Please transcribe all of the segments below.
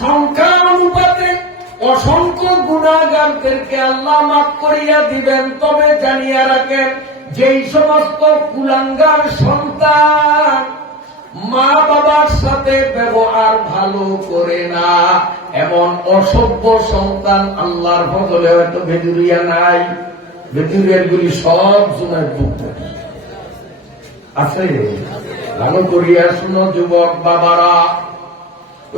সংখ্যা অনুপাতে অসংখ্য গুনাহগারদেরকে আল্লাহ মাফ করিয়া দিবেন। তবে জানিয়া রাখেন, যেই সমস্ত কুলাঙ্গার সন্তান মা বাবার সাথে ব্যবহার ভালো করে না, এমন অসভ্য সন্তান আল্লাহর ফজলে হয়তো ভেদুরিয়া নাই। ভেদুরিয়ার গুলি সব জুনায় আছে। ভালো করিয়া শুনো যুবক বাবারা,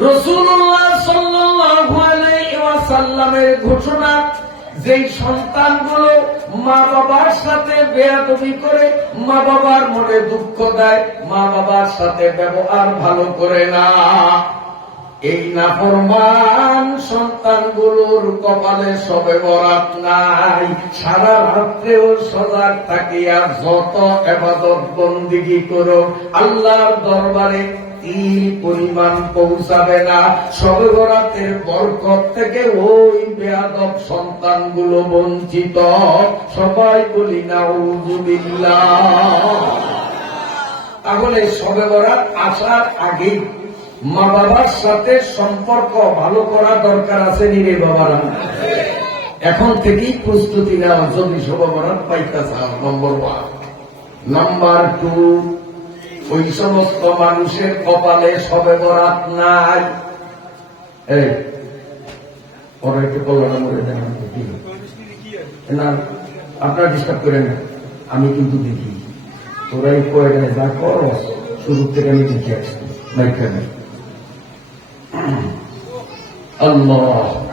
রাসূলুল্লাহ সাল্লাল্লাহু আলাইহি ওয়াসাল্লামের ঘোষণা, যেই সন্তানগুলো মা বাবার সাথে বেয়াদবি করে, মা বাবার মনে দুঃখ দেয়, মা বাবার সাথে ব্যবহার ভালো করে না, এই নাফরমান সন্তানগুলোর কপালে শবে বরাত নাই। সারা রাত্রেও সজাগ থাকিয়া যত ইবাদত বন্দেগী করো, আল্লাহর দরবারে তিল পরিমাণ পৌঁছাবে না। শবে বরাতের বরকত থেকে ওই বেয়াদব সন্তানগুলো বঞ্চিত। সবাই বলি নাউযুবিল্লাহ। তাহলে শবে বরাত আসার আগেই মা বাবার সাথে সম্পর্ক ভালো করা দরকার আছে নিরে বাবারা। এখন থেকেই প্রস্তুতি নেওয়া, যদি শবে বরাত পাইতে চাও। নম্বর 1। নাম্বার 2, ওই সমস্ত মানুষের কপালে শবে বরাত নাই। এই ওরা একটু কল্যাণ করে দেন না, আপনারা ডিস্টার্ব করেন না, আমি কিন্তু দেখি তোরাই কয়ে দেয় যা কর, শুরু থেকে আমি দেখে আসছি মাইখানে। আল্লাহ,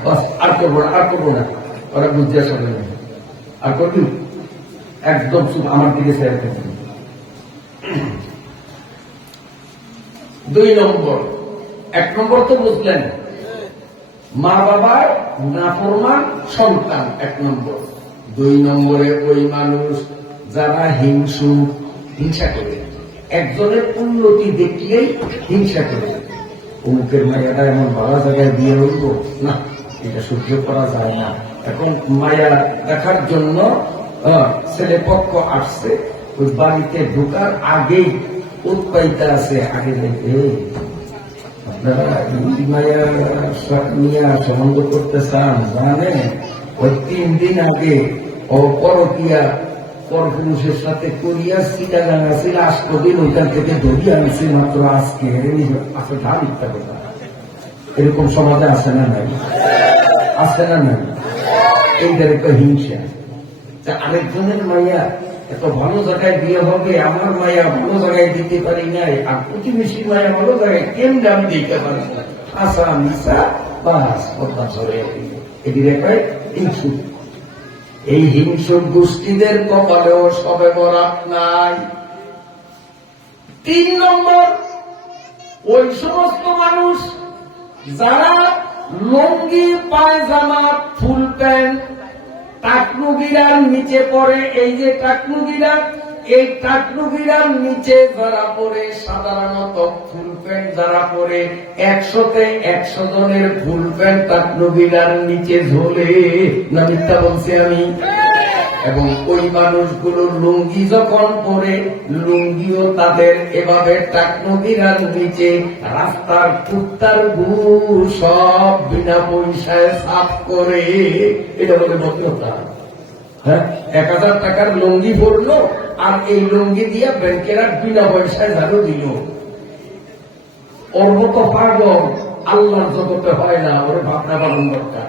বাস আর করবো না, আর করবো না, ওরা বুঝতে আসবে না, আর করবি একদম শুধু আমার দিকে শেয়ার করবি। 2 নম্বর, 1 নম্বর তো বুঝলেন, মা বাবার নাফরমান সন্তান 1 নম্বর। 2 নম্বরে ওই মানুষ যারা হিংসা করে, একজনের উন্নতি দেখলেই হিংসা করে। অমুকের মায়াটা এমন ভালো জায়গায় বিয়ে হইব না, এটা সহ্য করা যায় না। এখন মায়া দেখার জন্য ছেলে পক্ষ আসছে, ওই বাড়িতে ঢোকার আগেই উৎপাইতে আছে, আগে আপনারা মায়া নিয়ে সম্বন্ধ করতে চান, জানেন ওই 3 দিন আগে ও পরকিয়া পরপুরুষের সাথে করিয়া চিটাগাং ছিল, আজকদিন ওইখান থেকে ধরিয়ে আনছি মাত্র আজকে। আসলে ঢা মিথ্যা কথা, এরকম সমাজে আছে না নাই? আছে না নাই? এইটার একটা হিংসা। আরেকজনের মাইয়া এত ভালো জায়গায় বিয়ে হবে, আমার মাইয়া ভালো জায়গায় দিতে পারি নাই, আর প্রতিবেশী মাইয়া ভালো জায়গায় কেমন আমি দিতে পারি না, আশা মিশা বাস কথা চলে, এটির একটাই হিংসু। এই হিংসুক গোষ্ঠীদের কপালেও শবে বরাত নাই। 3 নম্বর, ওই সমস্ত মানুষ যারা লুঙ্গি, পায়জামা, ফুল প্যান্ট টাকনুগিরার নিচে পড়ে। এই যে টাকনুগিরা, এই টাকনুগিরার নিচে যারা পড়ে, সাধারণত ফুল প্যান্ট যারা পড়ে 100-তে 100 জনের ফুল প্যান্ট টাকনুগিরার নিচে ঝোলে না, মিথ্যা বলছি আমি? এবং ওই মানুষগুলো লুঙ্গি যখন পরে, লুঙ্গিও তাদের এভাবে টাকনুগিরার নিচে, রাস্তার কুত্তার গু সব বিনা পয়সায় সাফ করে। এটা বলে ভদ্রতা। হ্যাঁ, 1000 টাকার লুঙ্গি পরলো, আর এই লুঙ্গি দিয়ে ব্যাংকের বিনা পয়সায় ঝাড়ু দিল। ওর মতো পাগল আল্লাহর জগতে হয় না, ওর ভাবনা পালন দরকার।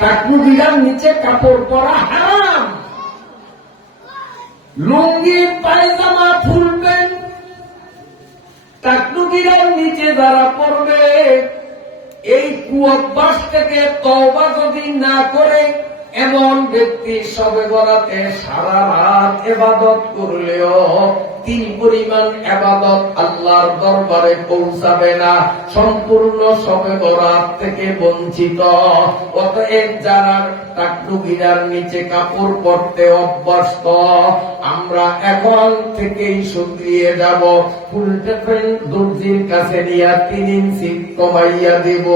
টাকনুগিরার নিচে কাপড় পরা হারাম। লুঙ্গি, পায়জামা, ফুল প্যান্ট টাকনুগিরার নিচে যারা পড়বে, এই কুঅভ্যাস থেকে তওবা যদি না করে, এমন ব্যক্তি শবে বরাতে সারা রাত ইবাদত করলেও 3 পরিমাণ ইবাদত আল্লাহর দরবারে পৌঁছাবে না, সম্পূর্ণ শবে বরাত থেকে বঞ্চিত। অতএব যারা টাকনুগিরার নিচে কাপড় পরতে অভ্যস্ত, আমরা এখন থেকেই শুধরিয়ে যাব। ফুলটা প্যান্ট দর্জির কাছে নিয়ে 3 ইঞ্চি কমাইয়া দেব।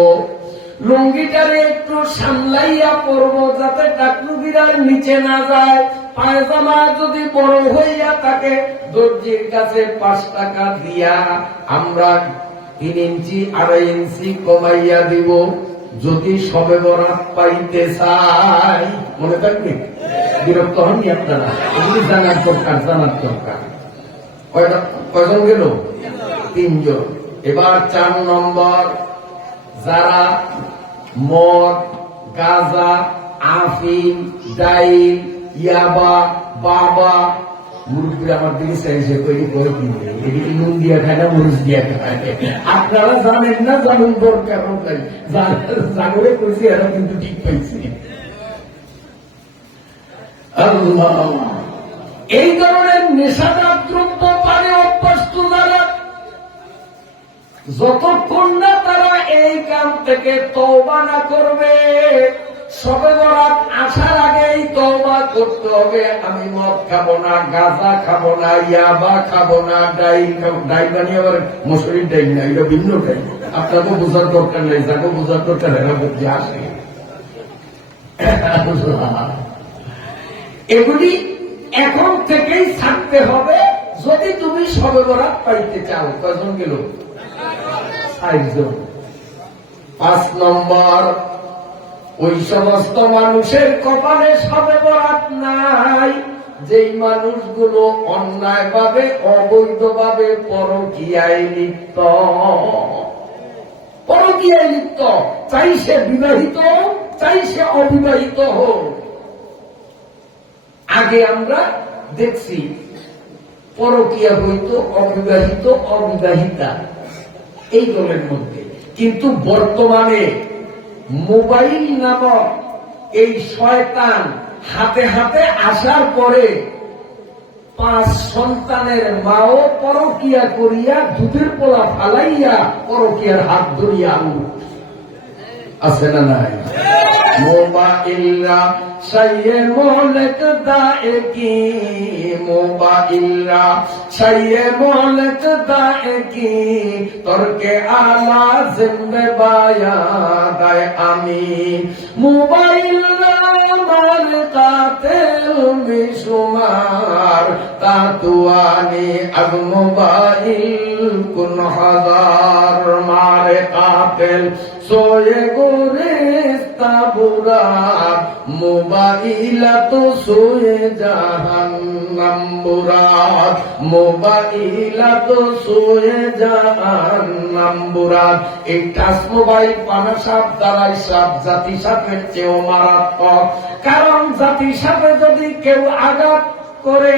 লুঙ্গিটারে একটু সামলাইয়া পরবো, যাতে টাকনুগিরার নিচে না যায়। পায়জামা যদি বড় হইয়া থাকে, দর্জির কাছে 5 টাকা দিয়া আমরা 3 ইঞ্চি 2.5 ইঞ্চি কমাইয়া দিব যদি সবে বরাত পাইতে চাই। মনে থাকবে? বিরক্ত হননি আপনারা? এগুলি জানার দরকার, জানার দরকার। কয়জন গেল? 3 জন। এবার 4 নম্বর, যারা মদ, গাঁজা, আফিম, ডাইল, ইয়াবা, বাবা, মুরব্বী আমার দিকে চাইছে তৈরি করে কিনবে, এদিকে নুন দিয়া খায় না মরিচ দিয়া খায়। আপনারা জানেন না, জানুন দরকার নাই, জাগরে করেছি এরা কিন্তু ঠিক পাইছে। এই ধরনের নেশাদার দ্রব্য পানে অভ্যস্ত যারা, যতক্ষণ না তারা এই কাম থেকে তওবা না করবে, সবে বরাত আসার আগেই তওবা করতে হবে। আমি মদ খাবো না, গাঁজা খাবো না, ইয়াবা খাবো না, ডাইল খাবো। ডাইল মানে আবার মশুরির ডাইল না, এটা ভিন্ন ডাইল। আপনাকে বোঝার দরকার নেই, যাকে বোঝার দরকার এরা বুদ্ধি আসে। এগুলি এখন থেকেই ছাড়তে হবে যদি তুমি সবে বরাত পাইতে চাও। কয়জন গেল? 5 জন। 5 নম্বর, ওই সমস্ত মানুষের কপালে সবে বরাত নাই যেই মানুষগুলো অন্যায়ভাবে অবৈধভাবে পরকীয়ায় লিপ্ত। পরকীয়ায় লিপ্ত, চাই সে বিবাহিত চাই সে অবিবাহিত হোক। আগে আমরা দেখছি পরকীয়া হইতো অবিবাহিত অবিবাহিতা এই দলের মধ্যে, কিন্তু বর্তমানে মোবাইল নামক এই শয়তান হাতে হাতে আসার পরে 5 সন্তানের মাও পরকীয়া করিয়া দুধের পোলা ফালাইয়া পরকীয়ার হাত ধরিয়া আছে না নাই? মোবাইলরা সাইয়ে মোলেক দায়ে কি, মোবাইলরা সাইয়ে মোলেক দায়ে কি, তরকে আলা জিম্বে বায়া দায় আমি। মোবাইলরা মালিকাতে বেশুমার, তাতুয়ানি আগ মোবাইল কুন হাজার, মারে কাতিল সোয়ে গুরিস্তা বুরা, মোবাইলা তো সোয়ে জাহান্নাম বুরা, মোবাইলা তো সোয়ে জাহান্নাম বুরা। এই টাচ মোবাইল পানা সাপ, দালাই সাপ জাতি সাপের চেয়েও মারাত্মক। কারণ জাতি সাপে যদি কেউ আঘাত করে,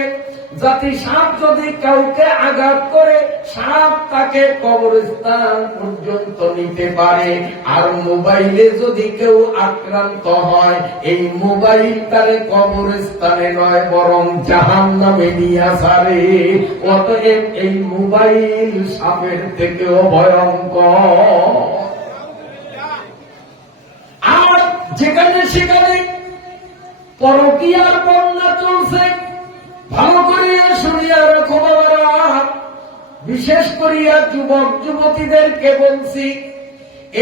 জাতি সাপ যদি কাউকে আঘাত করে, সাপ তাকে কবরস্থান পর্যন্ত নিতে পারে। আর মোবাইলে যদি কেউ আক্রান্ত হয়, এই মোবাইল তারে কবরস্থানে নয় বরং জাহান্নামে নিয়ে সারে। অতএব এই মোবাইল সাপের থেকেও ভয়ঙ্কর। আর যেখানে সেখানে পরকীয়ার বন্যা চলছে, ভালো করিয়া শুনিয়া রাখো বাবারা, বিশেষ করিয়া যুবক যুবতীদেরকে বলছি,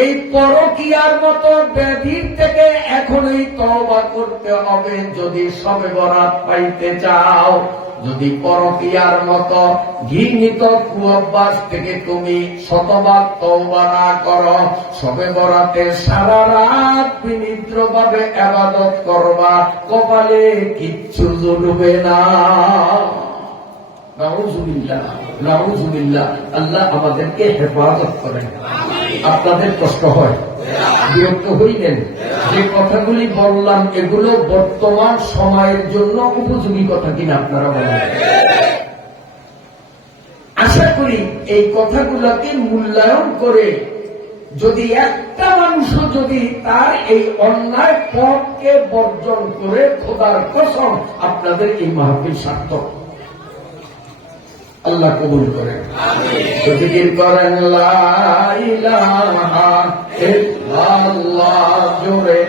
এই পরকীয়ার মতো ব্যাধির থেকে এখনই তওবা করতে হবে যদি সবে বরাত পাইতে চাও। যদি পরকীয়ার মতো ঘৃণিত কুঅভ্যাস থেকে তুমি শতবার তওবা না করো, সবে বরাতে সারা রাত বিনিদ্রভাবে ইবাদত করবা, কপালে কিচ্ছু জুটবে না। নাউযুবিল্লাহ, নাউযুবিল্লাহ। আল্লাহ আমাদেরকে হেফাজত করেন। আপনাদের কষ্ট হয়, বিরক্ত হইলেন? যে কথাগুলি বললাম এগুলো বর্তমান সময়ের জন্য উপযোগী কথা কিনা আপনারা বলেন? আশা করি এই কথাগুলোকে মূল্যায়ন করে যদি একটা মানুষও যদি তার এই অন্যায় পথকে বর্জন করে, খোদার কসম আপনাদের এই মাহফিল সার্থক। আল্লাহ কবুল করেন। জিকির করেন লা ইলাহা ইল্লাল্লাহ, জোরে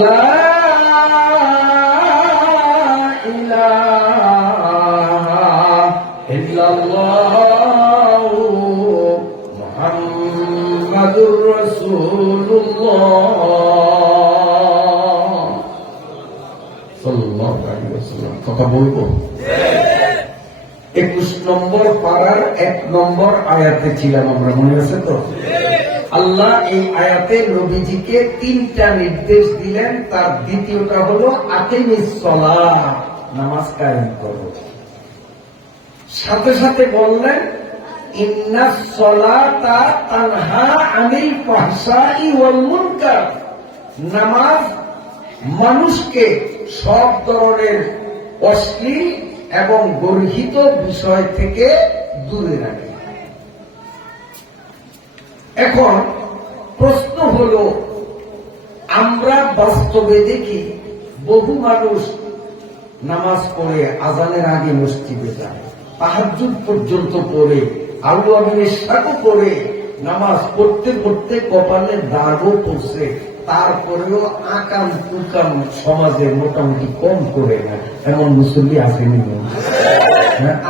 লা ইলাহা ইল্লাল্লাহু মুহাম্মাদুর রাসূলুল্লাহ সাল্লাল্লাহু আলাইহি ওয়াসাল্লাম। কথা বলবো? 21 নম্বর পারার 1 নম্বর আয়াতে ছিলাম আমরা, মনে আছে তো? আল্লাহ এই আয়াতে নবীজিকে 3টা নির্দেশ দিলেন। তার দ্বিতীয়টা হলো আকিমিস সালাহ, নামাজ কায়েম করো। সাথে সাথে বললেন ইন্নাস সালাতা তানহা আনিল ফাহশাই ওয়াল মুনকার, নামাজ মানুষকে সব ধরনের অশ্লীল এবং গর্হিত বিষয় থেকে দূরে রাখে। এখন প্রশ্ন হলো, আমরা বাস্তবে দেখি বহু মানুষ নামাজ পড়ে আজানের আগে মসজিদে যায়, তাহাজ্জুদ পর্যন্ত পড়ে, আলু আমিনের সাথে করে নামাজ পড়তে পড়তে কপালে দাগও পড়ছে, তারপরেও আকাম কুকাম সমাজে মোটামুটি কম করে না, এমন মুসল্লি আসেনি।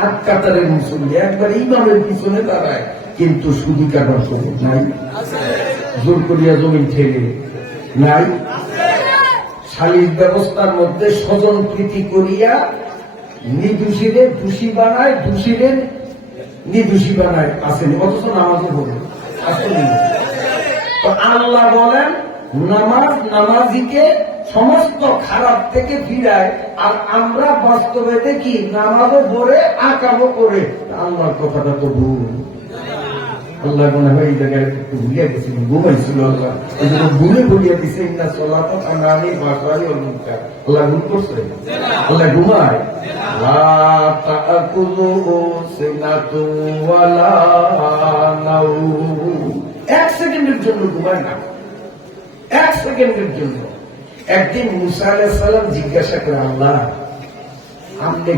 8 কাতারের মুসল্লি একবার ইমামের পিছনে দাঁড়ায়, কিন্তু সুদি কাটার সবুজ নাই, জোর করিয়া জমিন ঠেলে নাই, সালিস ব্যবস্থার মধ্যে স্বজন প্রীতি করিয়া নির্দোষীদের দোষী বানায়, দোষীদের নির্দোষী বানায়, আসেনি। অথচ নামাজও বলে আসেনি। তো আল্লাহ বলেন নামাজ নামাজিকে সমস্ত খারাপ থেকে ফিরায়, আর আমরা বাস্তবে দেখি নামাজও পড়ে আকামও করে। আল্লাহর কথাটা তো ভুল। আল্লাহ মনে হয় এই জায়গায় একটু ভুলিয়া গেছিল, ঘুমাইছিল। আল্লাহ এই জন্য ভুলে ভুলিয়া দিছে ইন্না সালাতা তানহা আনিল ফাহশাই ওয়াল মুনকার। আল্লাহ ভুল করছে? আল্লাহ ঘুমায়? লা তাকুযুহু সিনাতুন ওয়ালা নাওম। 1 সেকেন্ডের জন্য ঘুমায় না, 1 সেকেন্ডের জন্য। একদিন মুসা আলাইহিস সালাম জিজ্ঞাসা করে, আল্লাহ আপনি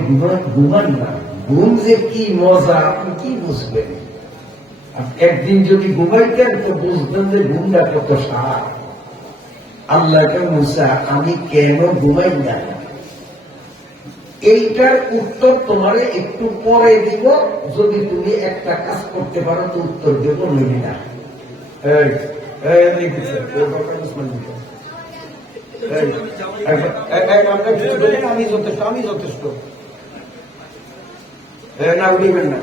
ঘুমান না, ঘুম যে কি মজা আপনি কি বুঝবেন? একদিন যদি ঘুমাইতেন তো বুঝতেন যে ঘুমটা কত সার। আল্লাহকে মুসা আমি কেন ঘুমাই না, এইটার উত্তর তোমারে একটু পরে দিব, যদি তুমি একটা কাজ করতে পারো তো উত্তর দেব, নইলে না। আমি যথেষ্ট, আমি যথেষ্ট না, উঠিবেন না।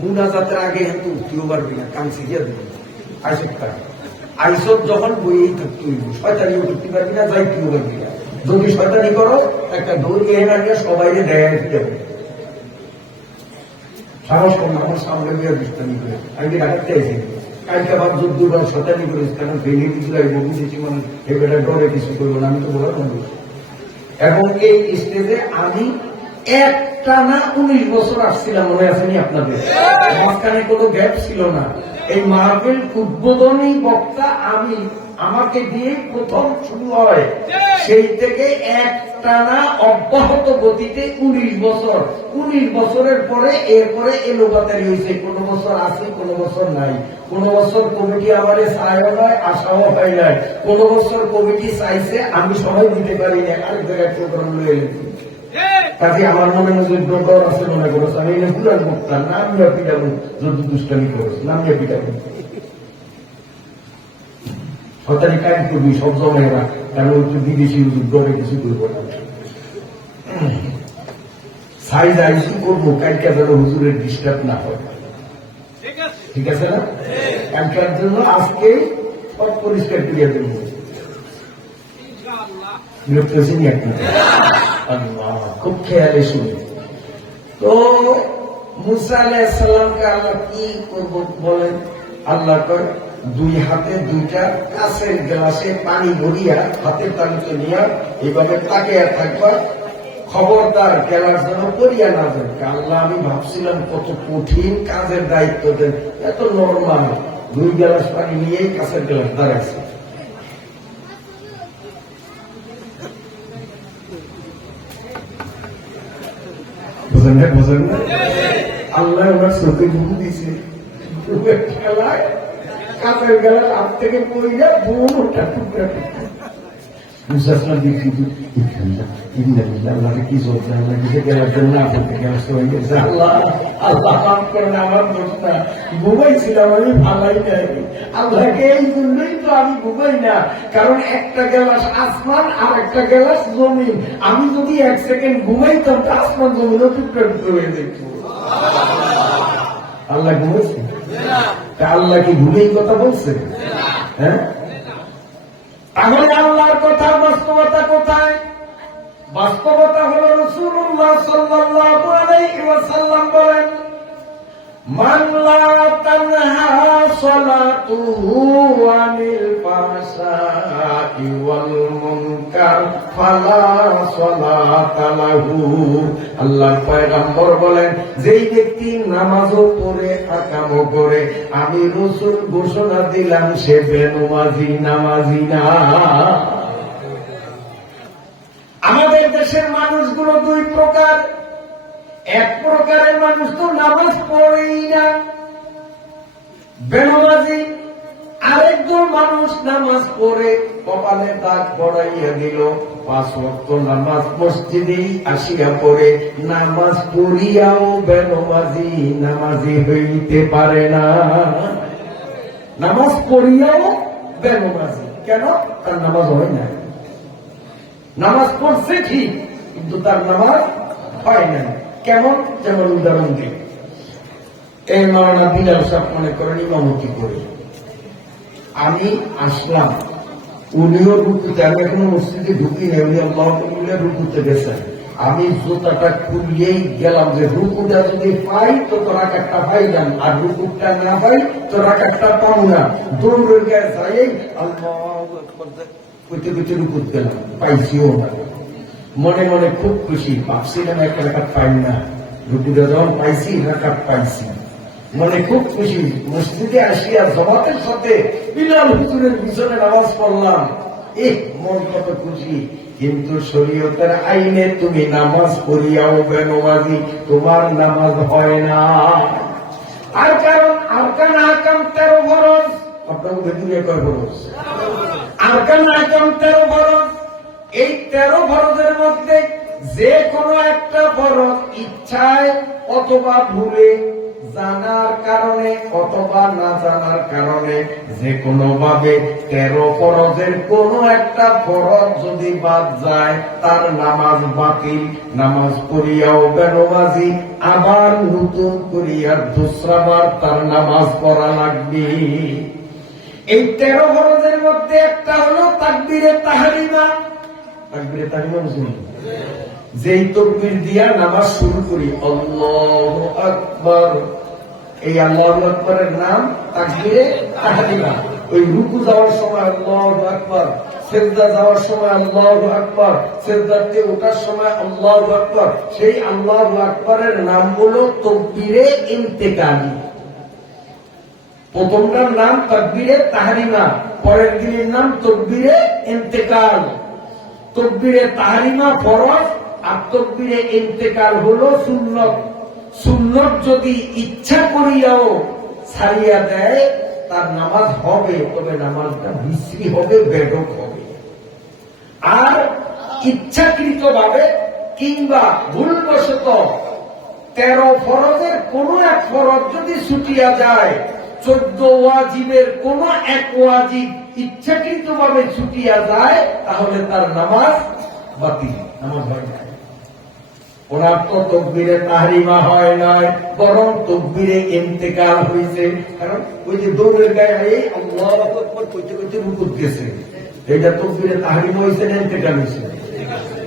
মুনাজাতের আগে কিন্তু উঠতেও পারবি না, কান শিখিয়ে দেবে। আইসত যখন বইয়েই থাকতে হইব, শয়তানি উঠতে পারবি না, যাইতেও পারবি না। যদি শয়তানি করো একটা দৌড় নিয়ে নিয়ে সবাই দেয় দিতে হবে। সাহস কম, আমার সামনে গিয়ে দুষ্টানি করে আমি ডাকাতে আছি। কালকে আবার যদ্দুর শয়তানি করিস, কারণ ভেঙে কিছু লাগবে, বুঝেছি মানুষ এবারে ডরে কিছু করবো না, আমি তো বলার মানুষ। এবং এই স্টেজে আমি একটানা 19 বছর আসছিলাম, মনে আসেনি আপনাদের? মাঝখানে কোনো গ্যাপ ছিল না। এই মাহফিল উদ্বোধনী বক্তা আমি, আমাকে দিয়ে প্রথম শুরু হয়, সেই থেকে একটানা অব্যাহত গতিতে 19 বছর। 19 বছরের পরে এরপরে এলোপাতারি হয়েছে, কোনো বছর আছে কোনো বছর নাই, কোনো বছর কমিটি আমার চায়ও নয়, আশাও হয় নাই, কোনো বছর কমিটি চাইছে আমি সময় দিতে পারি না, আরেক জায়গায় প্রোগ্রাম লয়ে এলেছি। কাজে আমার মনে মধ্যে ডর আছে, মনে করছ আমি এনে পুরান বক্তার নামিয়া পিটাবো, যদি দুষ্টামি করছ নামিয়া পিটাবো। সরকারি কাজ করবি সব জমেরা, কারণ একটু বিদেশি ডরে কিছু করবো না। সাইজ আইসু করবো, কালকে যেন হুজুরের ডিস্টার্ব না হয়, ঠিক আছে না? কালকার জন্য আজকে সব পরিষ্কার করিয়া দেব। খুব খেয়ালে শুনি। তো মুসা আলাইহিস সালামকে আল্লাহ কি করবো বলেন? আল্লাহ কয় 2 হাতে 2টা কাঁচের গ্লাসে পানি ভরিয়া হাতের তালুতে নিয়ে এইভাবে তাকিয়ে থাকবা, খবরদার গেলার যেন করিয়া না যায়। আল্লাহ আমি ভাবছিলাম কত কঠিন কাজের দায়িত্ব দেন, এত নর্মাল। 2 গ্লাস পানি নিয়েই কাঁচের গ্লাস দাঁড়াইছে। আল্লাহ ওনার চোখে ঘুম দিছে, খেলায় কাঁচের গেলার হাত থেকে পড়িয়া বোনটা টুকরা টুকরা। মুসাসলাম দেখি আল্লাহকে কি চলছে, আল্লাহ কিছু গেলার জন্য না করতে গেলার হয়ে গেছে। আল্লাহ আল্লাহ কাম করেন, আমার দোষ না, ঘুমাইছিলাম আমি, ভালাই নাই। আল্লাহকে এই জন্যই তো আমি ঘুমাই না, কারণ একটা গেলাস আসমান আর একটা গেলাস জমিন। আমি যদি 1 সেকেন্ড ঘুমাইতাম তো আসমান জমিনও টুকরা টুকরো হয়ে যেত। আল্লাহ ঘুমাইছে? আল্লাহ কি ঘুমেই কথা বলছে? হ্যাঁ, তাহলে আল্লাহর কথা বাস্তবতা কোথায়? বাস্তবতা হলো রাসূলুল্লাহ সাল্লাল্লাহু আলাইহি ওয়াসাল্লাম বলেন, মান লা তানহা সালাতুহু আনিল ফাহশাই ওয়াল মুনকার ফালা সালাতা লাহু। আল্লাহর পয়গম্বর বলেন, যেই ব্যক্তি নামাজও পড়ে আকামও করে, আমি রাসূল ঘোষণা দিলাম সে বেনামাজি, নামাজি না। আমাদের দেশের মানুষগুলো 2 প্রকার। এক প্রকারের মানুষ তো নামাজ পড়েই না, বেনামাজি। আরেকজন মানুষ নামাজ পড়ে কপালে দাগ পড়াইয়া দিল, 5 ওয়াক্ত নামাজ মসজিদেই আসিয়া পড়ে, নামাজ পড়িয়াও বেনামাজি, নামাজি হইতে পারে না। নামাজ পড়িয়াও বেনামাজি কেন? তার নামাজ হয় না। নামাজ পড়ছে ঠিক, কিন্তু তার নামাজ হয় না। কেমন? যেমন উদাহরণ দিই, এই মাওলানা বিলাল সাহেব মনে করেন ইমামতি করে, আমি আসলাম, উনিও রুকুতে, আমি এখনো মসজিদে ঢুকি না, উনি আল্লাহ রুকুতে গেছেন। আমি জুতাটা খুলিয়েই গেলাম যে রুকুটা যদি পাই তো রাকাতটা পাইলাম, আর রুকুটা না পাই তো রাকাতটা পাবো না। দৌড়ের গায়ে যাই আল্লাহু আকবার কইতে কইতে রুকুত গেলাম, পাইছিও না। মনে মনে খুব খুশি, ভাবছিলাম 1 রাকাত পাই না, রুকুটা যখন পাইছি রাকাত পাইছি, মনে খুব খুশি। মসজিদে আসিয়া জামাতের সাথে বিলাল হুজুরের পিছনে নামাজ পড়লাম, মন কত খুশি। কিন্তু শরীয়তের আইনে তুমি নামাজ পড়িয়াও বেনামাজি, তোমার নামাজ হয় না। আর কারণ আরকান আহকাম 13 ফরজ, আপনাকে ভেতরে কয় ফরজ? আরকান আহকাম 13 ফরজ। এই 13 ফরজের মধ্যে যে কোনো একটা ফরজ ইচ্ছায় অথবা ভুলে, জানার কারণে অথবা না জানার কারণে, যে কোনো ভাবে 13 ফরজের কোন একটা ফরজ যদি বাদ যায়, তার নামাজ বাতিল। নামাজ পড়িয়াও বেনামাজি, আবার নতুন করিয়া দুসরাবার তার নামাজ পড়া লাগবে। এই 13 ফরজের মধ্যে একটা হলো তাকবীরে তাহরিমা। তাকবীরে তাহরিমা বুঝুন, যেই তাকবীর দিয়া নামাজ শুরু করি, আল্লাহু আকবার, এই আল্লাহু আকবারের নাম তাকবীরে তাহরিমা। ওই রুকু যাওয়ার সময় আল্লাহু আকবার, সিজদা যাওয়ার সময় আল্লাহু আকবার, সিজদাতে ওঠার সময় আল্লাহু আকবার। সেই আল্লাহু আকবারের নাম হলো তাকবীরে ইন্তেকালি। প্রথমটার নাম তাকবীরে তাহরিমা, পরের দিনের নাম তাকবীরে ইন্তেকাল। তাকবীরে তাহরিমা ফরজ, আর তাকবীরে ইন্তেকাল হলো সুন্নত। সুন্নত যদি ইচ্ছা করিয়াও ছাড়িয়া দেয়, তার নামাজ হবে, তবে নামাজটা বিশ্রী হবে, বেঢপ হবে। আর ইচ্ছাকৃত ভাবে কিংবা ভুলবশত 13 ফরজের কোন এক ফরজ যদি ছুটিয়া যায়, 14 ওয়াজিবের কোন এক ওয়াজিব ইচ্ছাকৃত ভাবে ছুটিয়া যায়, তাহলে তার নামাজ বাতিল, নামাজ হয় না। ওনার তো তাকবীরে তাহরিমা হয় নাই, বরং তাকবীরে ইন্তেকাল হয়েছে। কারণ ওই যে দৌড়ের গায়ে আল্লাহু আকবার কইতে কইতে রুকুত গেছে, এটা তাকবীরে তাহরিমা হয়েছে না ইন্তেকাল হয়েছে?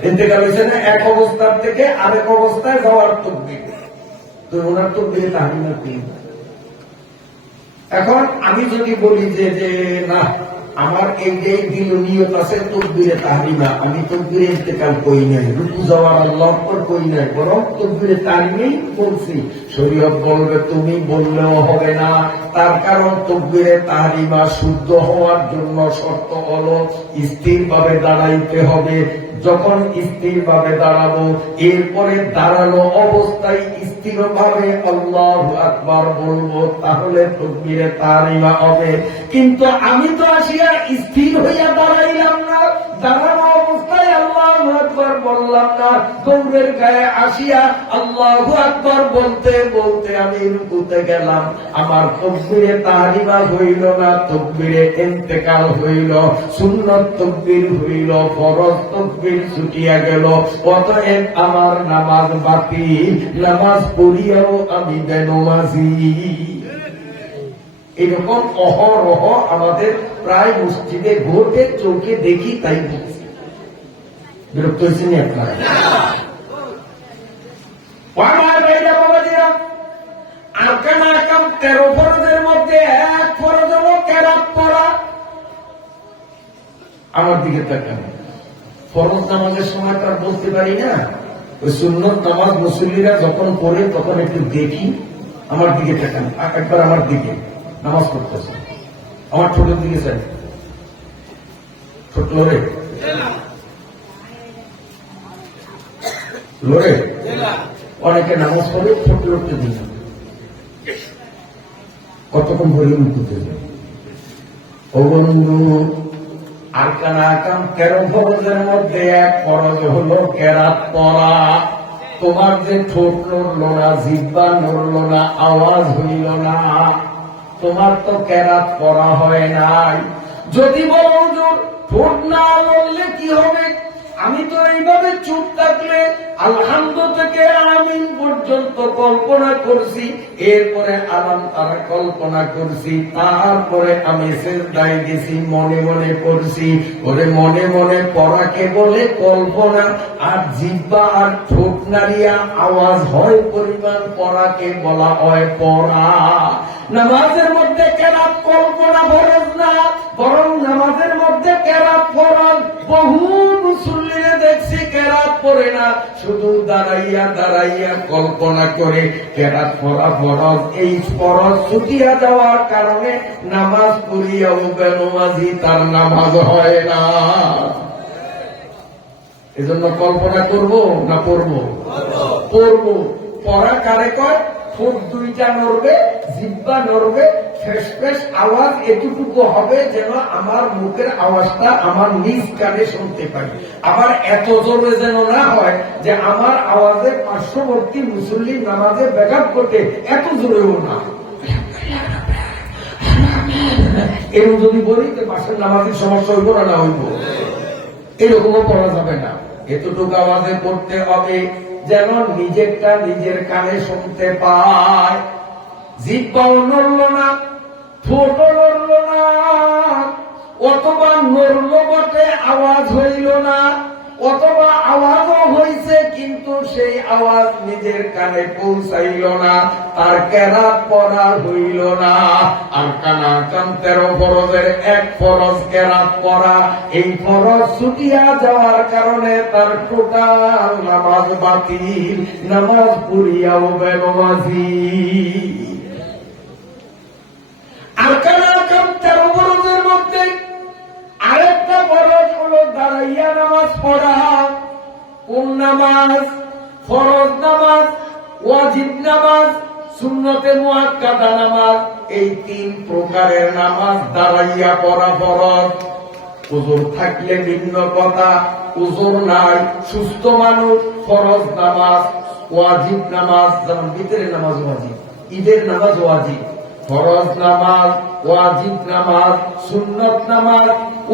ইন্তেকাল হয়েছে না, এক অবস্থার থেকে আরেক অবস্থায় যাওয়ার তাকবীর। তো ওনার তাকবীরে তাহরিমা কি? এখন আমি যদি বলি যে না, আমার এই যে দিল নিয়ত আছে তাকবীরে তাহরিমা, আমি তাকবীরে ইন্তেকাল কই নাই, রুকু যাওয়ার আল্লাহু আকবার কই নাই, বরং তাকবীরে তাহরিমাই বলছি, শরীয়ত বলবে তুমি বললেও হবে না। তার কারণ তাকবীরে তাহরিমা শুদ্ধ হওয়ার জন্য শর্ত হলো স্থিরভাবে দাঁড়াইতে হবে, যখন স্থির ভাবে দাঁড়াবো, এরপরে দাঁড়ানো অবস্থায় স্থির ভাবে আল্লাহু আকবার বলবো, তাহলে তাকবীরে তাহরিমা হবে। কিন্তু আমি তো আসিয়া স্থির হইয়া দাঁড়াইলাম না, দাঁড়ানো অবস্থায় আল্লাহু আকবার বললাম না, দৌড়ের গায়ে আসিয়া আল্লাহু আকবার বলতে বলতে আমি রুকুতে গেলাম, আমার তাকবীরে তাহরিমা হইল না, তাকবীরে ইন্তেকাল হইল, সুন্নাত তাকবীর হইল, ফরজ তাকবীর ছুটিয়া গেল, অতএব আমার নামাজ বাতিল, নামাজ পড়িয়াও আমি বেনমাজি। এরকম অহরহ আমাদের প্রায় মসজিদে ঘটে, চোখে দেখি, তাই বলছি। বিরক্ত হয়েছেন আপনারা? আরকান আহকাম 13 ফরজের মধ্যে এক ফরজ হলো কেরাত পড়া। আমার দিকে তাকান, ফরজ নামাজের সময় তার বলতে পারি না, ওই সুন্নত নামাজ মুসল্লিরা যখন পড়ে তখন একটু দেখি। আমার দিকে তাকান, একবার আমার দিকে নামাজ পড়তেছে, আমার ঠোঁটের দিকে চাই, ঠোঁট লড়ে লড়ে, অনেকে নামাজ পড়ে ঠোঁট লড়তে দিন, কতক্ষণ ভরে মুক্তি ও বন্ধু। আরকান আহকাম 13 ফরজের মধ্যে এক ফরজ হলো কেরাত পড়া। তোমার যে ঠোঁট নড়ল না, জিহ্বা নড়ল না, আওয়াজ হইল না, তোমার তো কেরাত পড়া হয় নাই। যদি বলো হুজুর ঠোঁট না নড়লে কি হবে, আমি তো এইভাবে চুপ থাকলে আলহামদু থেকে আমিন পর্যন্ত কল্পনা করছি, এরপরে আলাম তারা কল্পনা করছি, তারপরে আমি সিজদায় গেছি, মনে মনে করছি। ওরে মনে মনে পড়াকে বলে কল্পনা, আর জিহ্বা আর ঠোঁট নাড়িয়া আওয়াজ হয় পরিমাণ পড়াকে বলা হয় পড়া। নামাজের মধ্যে কেরাত কল্পনা ফরজ না, বরং নামাজের মধ্যে কেরাত ফরজ। বহু মুসল্লিরা দেখছি কেরাত পড়ে না, শুধু দাঁড়াইয়া দাঁড়াইয়া কল্পনা করে কেরাত পড়া ফরজ। এই ফরজ ছুটিয়া যাওয়ার কারণে নামাজ পড়িয়াও বেনমাজি, তার নামাজ হয় না। এজন্য কল্পনা করব না পড়বো? পড়বো। পড়া কারে কয়? ঠোঁট দুইটা নড়বে, জিহ্বা নড়বে, ফেস ফেস আওয়াজ এতটুকু হবে যেন আমার মুখের আওয়াজটা আমার নিজ কানে শুনতে পারি। আবার এত জোরে যেন না হয় যে আমার আওয়াজে পার্শ্ববর্তী মুসল্লি নামাজে ব্যাঘাত করতে, এত জোরেও না। এরকম যদি বলি তো পাশের নামাজের সমস্যা হইব না হইব, এরকমও পড়া যাবে না। এতটুকু আওয়াজে পড়তে হবে যেন নিজেরটা নিজের কানে শুনতে পায়। জিহ্বাও নড়ল না, ঠোঁটও নড়ল না, অথবা নড়ল বটে আওয়াজ হইল না, অথবা আওয়াজও হইছে কিন্তু সেই আওয়াজ নিজের কানে পৌঁছাইল না, তার কেরাত পড়া হইল না। আরকান আহকাম 13 ফরজের এক ফরজ কেরাত পড়া। এই ফরজ ছুটিয়া যাওয়ার কারণে তার টোটাল নামাজ বাতিল, নামাজ পড়িয়াও বেনমাজি। আরকান আহকাম 13 ফরজের মধ্যে আরেকটা ফরজ হলো দাঁড়াইয়া নামাজ পড়া। কোন নামাজ? ফরজ নামাজ, ওয়াজিব নামাজ, সুন্নতে মুআক্কাদা নামাজ। এই 3 প্রকারের নামাজ দাঁড়াইয়া পড়া ফরজ। উযুর থাকলে ভিন্ন কথা, উযুর নাই, সুস্থ মানুষ ফরজ নামাজ, ওয়াজিব নামাজ, যেমন ভিতরের নামাজ ওয়াজিব, ঈদের নামাজ ওয়াজিব, ফরজ নামাজ, ওয়াজিব নামাজ, সুন্নত নামাজ।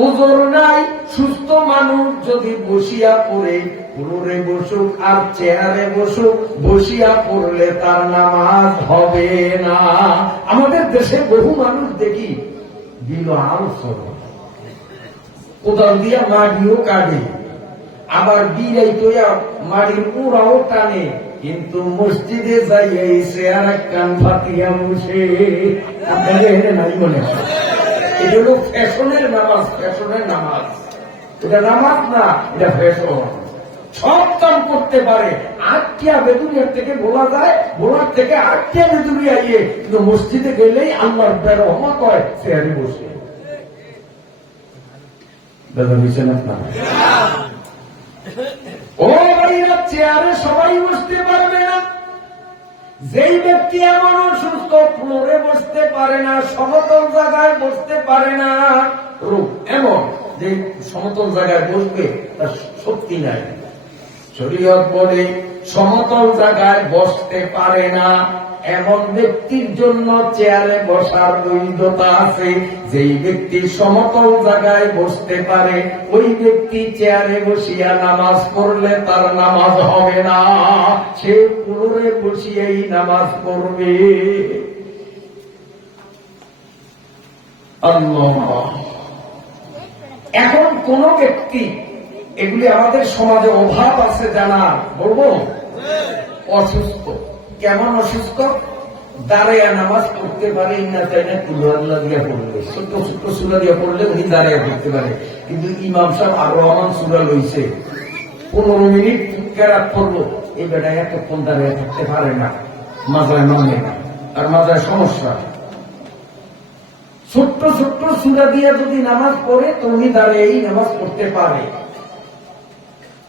উযুর নাই, সুস্থ মানুষ যদি বসিয়া পড়ে, ফ্লোরে বসুক আর চেয়ারে বসুক, বসিয়া পড়লে তার নামাজ হবে না। আমাদের দেশে বহু মানুষ দেখি বিলহাল সরল, কোদাল দিয়া মাটিও কাটে, আবার বিড়াই তৈয়া মাটির পুরাও টানে, কিন্তু মসজিদে যাইয়া এসে আর এক কান ফাতিয়া বসে। নাই মনে হয় এটা হলো ফ্যাশনের নামাজ। ফ্যাশনের নামাজ এটা নামাজ না, এটা ফ্যাশন। সব কাম করতে পারে, আটটিয়া বেদুনিয়ার থেকে বলা যায়, বলার থেকে আটটিয়া বেদুনি আইয়ে, কিন্তু মসজিদে গেলেই আল্লাহর রহমত হয় চেয়ারে বসে। দাদা বুঝছেন আপনার? ও ভাইরা, চেয়ারে সবাই বসতে পারবে না। যেই ব্যক্তি এমন অসুস্থ, ফ্লোরে বসতে পারে না, সমতল জায়গায় বসতে পারে না, রোগ এমন যে সমতল জায়গায় বসবে তার শক্তি নাই। শরীয়ত বলে সমতল জায়গায় বসতে পারে না এমন ব্যক্তির জন্য চেয়ারে বসার বৈধতা আছে। যেই ব্যক্তি সমতল জায়গায় বসতে পারে, ওই ব্যক্তি চেয়ারে বসিয়া নামাজ পড়লে তার নামাজ হবে না, সে ফ্লোরে বসিয়েই নামাজ পড়বে। আল্লাহ। এখন কোন ব্যক্তি, এগুলি আমাদের সমাজে অভাব আছে জানার, বলবো অসুস্থ। কেমন অসুস্থ? দাঁড়াইয়া নামাজ পড়তে পারে না, তাই না কুল্লা দিয়া পড়লে, ছোট্ট ছোট্ট সুরা দিয়া পড়লে উনি দাঁড়াইয়া পড়তে পারে। কিন্তু ইমাম সাহেব আরো আমার সুরা লইছে, 15 মিনিট কেরাত পড়বো, এই বেটায় এতক্ষণ দাঁড়িয়ে থাকতে পারে না, মাজায় মানে না, আর মাজায় সমস্যা। ছোট্ট ছোট্ট সুরা দিয়ে যদি নামাজ পড়ে তো উনি দাঁড়িয়েই নামাজ পড়তে পারে।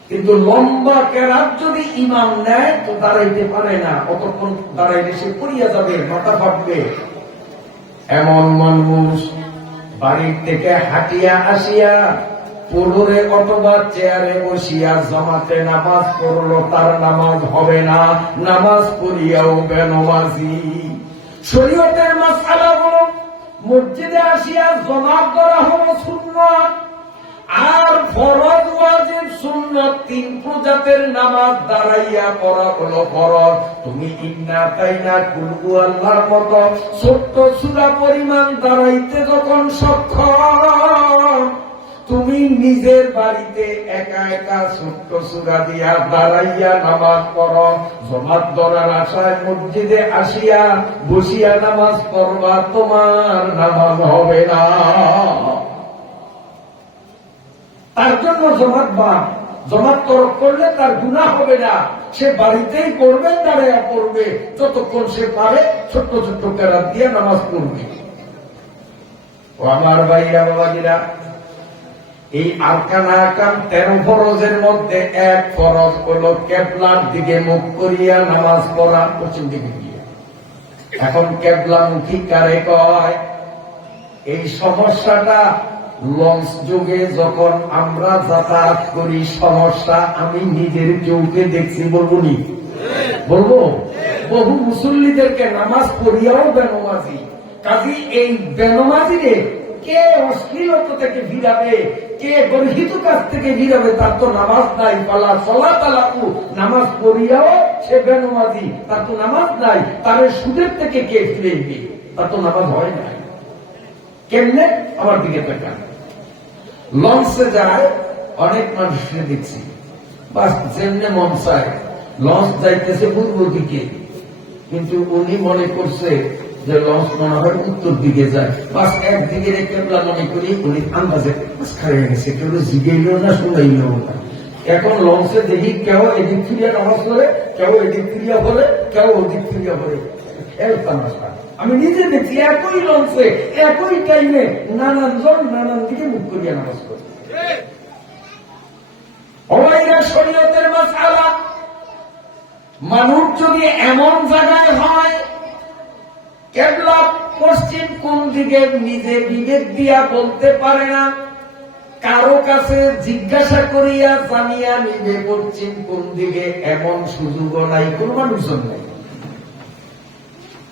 কিন্তু লম্বা কেরাত যদি ইমাম নেয় তো দাঁড়াইতে পারে না, অতক্ষণ দাঁড়াইলে সে পড়িয়া যাবে, মাথা ফাটবে। এমন মানুষ বাড়ির থেকে হাঁটিয়া আসিয়া ফ্লোরে অথবা চেয়ারে বসিয়া জামাতে নামাজ পড়লো, তার নামাজ হবে না, নামাজ পড়িয়াও বেনমাজি। শরীয়তের মাসআলা হলো মসজিদে আসিয়া জামাত করা হলো সুন্নাত, আর ফরজ ওয়াজিব সুন্নাত 3 প্রজাতের নামাজ দাঁড়াইয়া পড়া হলো ফরজ। তুমি ইন্না তাইনা কুল হুয়াল্লাহর মতো ছোট্ট সূরা পরিমাণ দাঁড়াইতে যখন সক্ষম, তুমি নিজের বাড়িতে একা একা ছোট্ট সূরা দিয়া দাঁড়াইয়া নামাজ পড়ো। জামাত ধরার আশায় মসজিদে আসিয়া বসিয়া নামাজ পড়বা, তোমার নামাজ হবে না। তার জন্য জমাত তরক করলে তার গুনাহ হবে না, সে বাড়িতেই পড়বে, দাঁড়াইয়া পড়বে, যতক্ষণ সে পারে ছোট্ট ছোট্ট কেরাত দিয়ে নামাজ পড়বে। ও আমার ভাইরা বাবাজিরা, এই আরকান 13 ফরজের মধ্যে এক ফরজ হলো কেবলার দিকে মুখ করিয়া নামাজ পড়া, পশ্চিম দিকে গিয়ে। এখন কেবলামুখী কারে কয়? এই সমস্যাটা লঞ্চ যুগে যখন আমরা যাতায়াত করি, সমস্যা আমি নিজের চোখে দেখছি, বলবো নি? বলবো। বহু মুসল্লিদেরকে নামাজ পড়িয়াও বেনমাজি। কাজী এই বেনমাজিরে কে অশ্লীলতা থেকে ফিরাবে, কে গর্হিত কাজ থেকে ফিরাবে, তার তো নামাজ নাই। পালা চলা তালাকু, নামাজ পড়িয়াও সে বেনমাজি, তার তো নামাজ নাই। তার সুদের থেকে কে ফিরেবে, তার তো নামাজ হয় না। কেমনে? আমার দিকে তাকান। লঞ্চে যায় অনেক মানুষকে দেখছি, বাস যেমনে মন চায় লঞ্চ যাইতেছে পূর্ব দিকে, কিন্তু উনি মনে করছে যে লঞ্চ মনে হয় উত্তর দিকে যায়, বাস একদিকে কেবলা মনে করি উনি আন্দাজে খাইয়ে গেছে, কেউ জিগেইলেও না, শুনাইলেও না। এখন লঞ্চে দেখি কেউ এদিক ফিরিয়া নামাজ পড়ে, কেউ এদিক ফিরিয়া বলে, কেউ ওদিক ফিরিয়া বলে। আমি নিজে দেখছি একই লঞ্চে একই টাইমে নানান জন নানান দিকে মুখ করিয়া নামাজ পড়ে। শরীয়তের মাসআলা, মানুষ যদি এমন জায়গায় হয় কেবলা পশ্চিম কোন দিকে নিজে বিবেক দিয়া বলতে পারে না, কারো কাছে জিজ্ঞাসা করিয়া জানিয়া নিবে পশ্চিম কোন দিকে, এমন সুযোগও নাই, কোন মানুষজন নেই।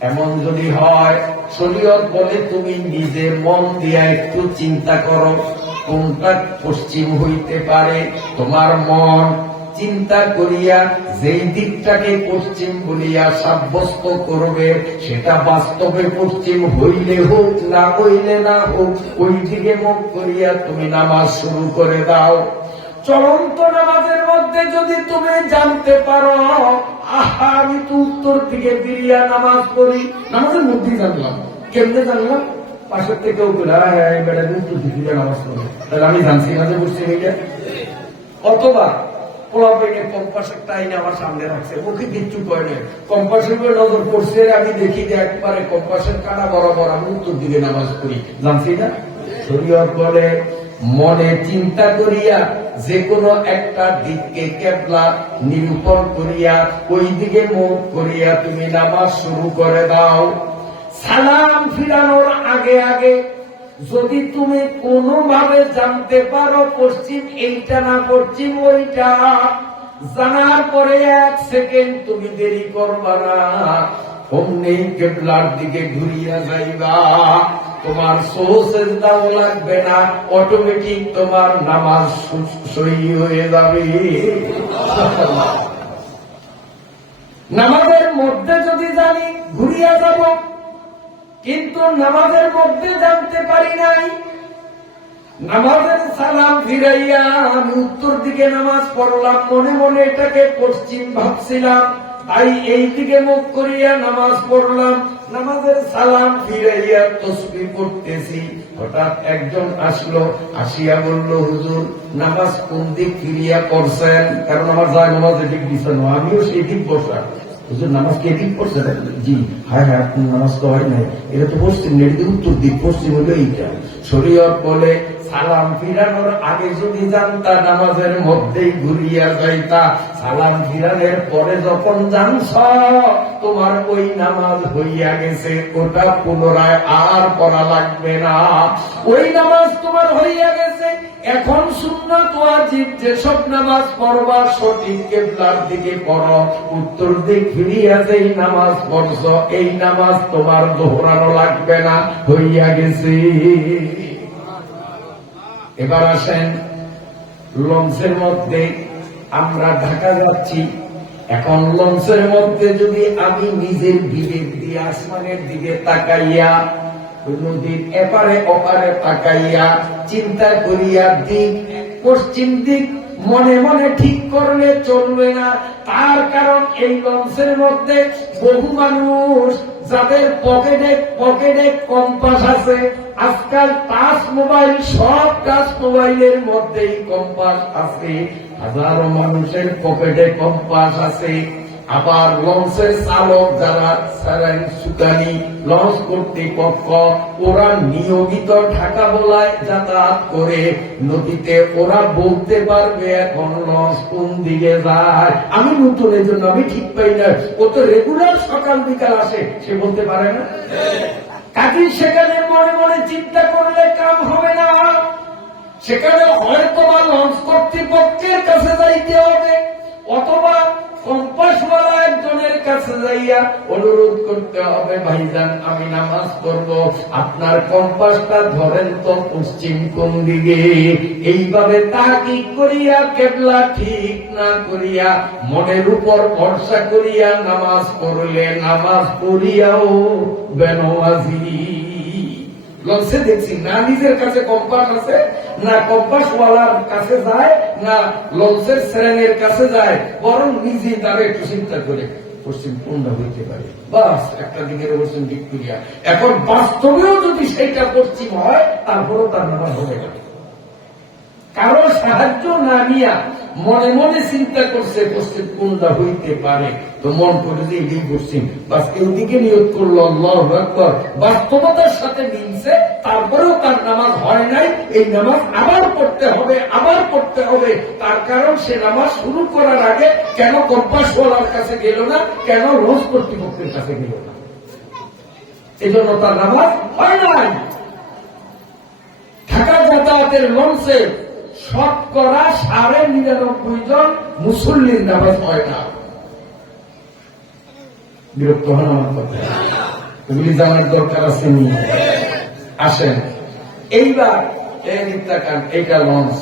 এমন যদি হয়, শরীয়ত বলে তুমি নিজের মন দিয়া একটু চিন্তা করো কোনটা পশ্চিম হইতে পারে। তোমার মন চিন্তা করিয়া যেই দিকটাকে পশ্চিম বলিয়া সাব্যস্ত করবে, সেটা বাস্তবে পশ্চিম হইলে হোক না হইলে না হোক, ওই দিকে মুখ করিয়া তুমি নামাজ শুরু করে দাও। চলন্ত নামাজের মধ্যে যদি তুমি জানতে পারো, আহা আমি তো উত্তর দিকে ফিরিয়া নামাজ পড়ি, নামাজের মধ্যেই জানলাম। কেমনে জানলাম? পাশের থেকেও বেড়া উত্তর দিকে ফিরিয়া নামাজ পড়ি, তাহলে আমি জানছি না যে বসছে হইয়া। অথবা পোলাপাইনে কম্পাসের টাইনে আমার সামনে রাখছে, মুখে কিচ্ছু কয় না, কম্পাসের উপরে নজর পড়ছে, আমি দেখি যে একবারে কম্পাসের কাটা বরাবর আমি উত্তর দিকে নামাজ পড়ি, জানছি না। শরীয়ত বলে মনে চিন্তা করিয়া যে কোনো একটা দিককে কেবলা নিরূপণ করিয়া ওই দিকে মুখ করিয়া তুমি নামাজ শুরু করে দাও। সালাম ফিরানোর আগে আগে যদি তুমি কোনোভাবে জানতে পারো পশ্চিম এইটা না পশ্চিম ওইটা, জানার পরে 1 সেকেন্ড তুমি দেরি করবা না, অমনি কেবলার দিকে ঘুরিয়া যাইবা। তোমার সোজদাও লাগবে না, অটোমেটিক তোমার নামাজ সহি হয়ে যাবে। নামাজের মধ্যে যদি জানি ঘুরিয়া যাব, কিন্তু নামাজের মধ্যে জানতে পারি নাই, নামাজের সালাম ফিরাইয়া আমি উত্তর দিকে নামাজ পড়লাম, মনে মনে এটাকে পশ্চিম ভাবছিলাম, তাই এই দিকে মুখ করিয়া নামাজ পড়লাম। নামাজের সালাম ফিরাইয়া তসবিহ পড়তেছি, হঠাৎ একজন আসলো, আসিয়া বলল, হুজুর নামাজ কোন দিক ফিরিয়া পড়ছেন? কারণ আমার যায় নামাজ এদিক দিচ্ছেন, আমিও সেই দিক বসা। হুজুর নামাজ কে দিক পড়ছে? জি। হ্যাঁ হ্যাঁ, নামাজ তো হয় নাই, এটা তো পশ্চিম, এটা উত্তর দিক, পশ্চিম হলো এইটা। শরীয়ত বলে সালাম ফিরানোর আগে যদি জানতা নামাজের মধ্যেই ঘুরিয়া যাইতা, সালাম ফিরানোর পরে যখন জানছ তোমার ওই নামাজ হইয়া গেছে, ওটা পুনরায় আর পড়া লাগবে না, ওই নামাজ তোমার হইয়া গেছে। এখন সুন্নাত ওয়াজিব যেসব নামাজ পড়বা সঠিক কিবলার দিকে পড়ো, উত্তর দিক ফিরিয়া যেই নামাজ পড়ছ এই নামাজ তোমার দোহরানো লাগবে না, হইয়া গেছে। এবার আসেন, লঞ্চের মধ্যে আমরা ঢাকা যাচ্ছি, এখন লঞ্চের মধ্যে যদি আমি নিজের বিবেক দিয়ে আসমানের দিকে তাকাইয়া, নদীর এপারে ওপারে তাকাইয়া চিন্তা করিয়া দিক পশ্চিম দিক মনে মনে ঠিক করলে চলবে না। তার কারণ এই লঞ্চের মধ্যে বহু মানুষ যাদের পকেটে পকেটে কম্পাস আছে, আজকাল টাচ মোবাইল, সব টাচ মোবাইলের মধ্যেই কম্পাস আছে, হাজারো মানুষের পকেটে কম্পাস আছে। আবার লঞ্চের চালক যারা সুতানি লঞ্চ কর্তৃপক্ষ, ওরা নিয়মিত ঢাকা বলায় যাতায়াত করে নদীতে, ওরা বলতে পারবে এখন লঞ্চ কোন দিকে যায়। আমি নতুন, এই জন্য আমি ঠিক পাই না, ও তো রেগুলার সকাল বিকাল আসে, সে বলতে পারে না। কাজী সেখানে মনে মনে চিন্তা করলে কাম হবে না, সেখানে হয়তো বা লঞ্চ কর্তৃপক্ষের কাছে যাইতে হবে, অথবা কম্পাসওয়ালা একজনের কাছে যাইয়া অনুরোধ করতে হবে, ভাইজান আমি নামাজ পড়ব, আপনার কম্পাসটা ধরেন তো পশ্চিম কোন দিকে। এইভাবে তাকিদ করিয়া কেবলা ঠিক না করিয়া মনের উপর ভরসা করিয়া নামাজ পড়লে নামাজ পড়িয়াও বেনমাজি। লঞ্চে দেখছি না নিজের কাছে কম্পাস আছে, না কম্পাসওয়ালার কাছে যায়, না লঞ্চের শ্রেণীর কাছে যায়, বরং নিজে তারা একটু চিন্তা করে পশ্চিম কোনটা হইতে পারে, বাস একটা দিকের পশ্চিম দিক করিয়া। এখন বাস্তবেও যদি সেইটা পশ্চিম হয়, তারপরও তার নামাজ হবে না। কারো সাহায্য না নিয়া মনে মনে চিন্তা করছে পশ্চিম কোনটা হইতে পারে, তো মন করে যে এই পশ্চিম, বাস এইদিকে নিয়োগ করলো, আল্লাহু আকবার, বাস্তবতার সাথে মিলছে, তারপরেও তার নামাজ হয় নাই, এই নামাজ আবার পড়তে হবে, আবার পড়তে হবে। তার কারণ সে নামাজ শুরু করার আগে কেন কম্পাসওয়ালার কাছে গেল না, কেন লঞ্চ কর্তৃপক্ষের কাছে গেল না, এজন্য তার নামাজ হয় নাই। ঢাকা যাতায়াতের লঞ্চে 99.99 জন মুসল্লির নামাজ হয় না। বিরক্ত হন আমার কথা, এগুলি জানার দরকার আছে। নিয়ে আসেন এইবার এইটা লঞ্চ,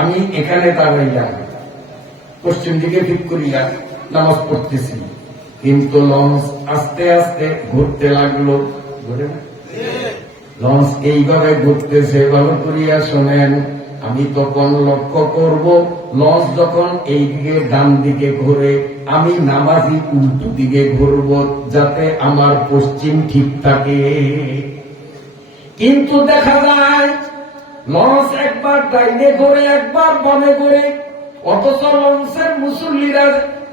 আমি এখানে দাঁড়াইলাম, পশ্চিম দিকে ঠিক করিয়া নামাজ পড়তেছি, কিন্তু লঞ্চ আস্তে আস্তে ঘুরতে লাগলো। ঘুরে না লঞ্চ এইভাবে ঘুরতেছে, ভালো করিয়া শোনেন। আমি তখন লক্ষ্য করব লঞ্চ যখন এই দিকে ডান দিকে ঘুরে, আমি নামাজি উল্টো দিকে ঘুরব, যাতে আমার পশ্চিম ঠিক থাকে। কিন্তু দেখা যায় লঞ্চ একবার ডাইনে ঘুরে, একবার বামে ঘুরে, অথচ লঞ্চের মুসল্লিরা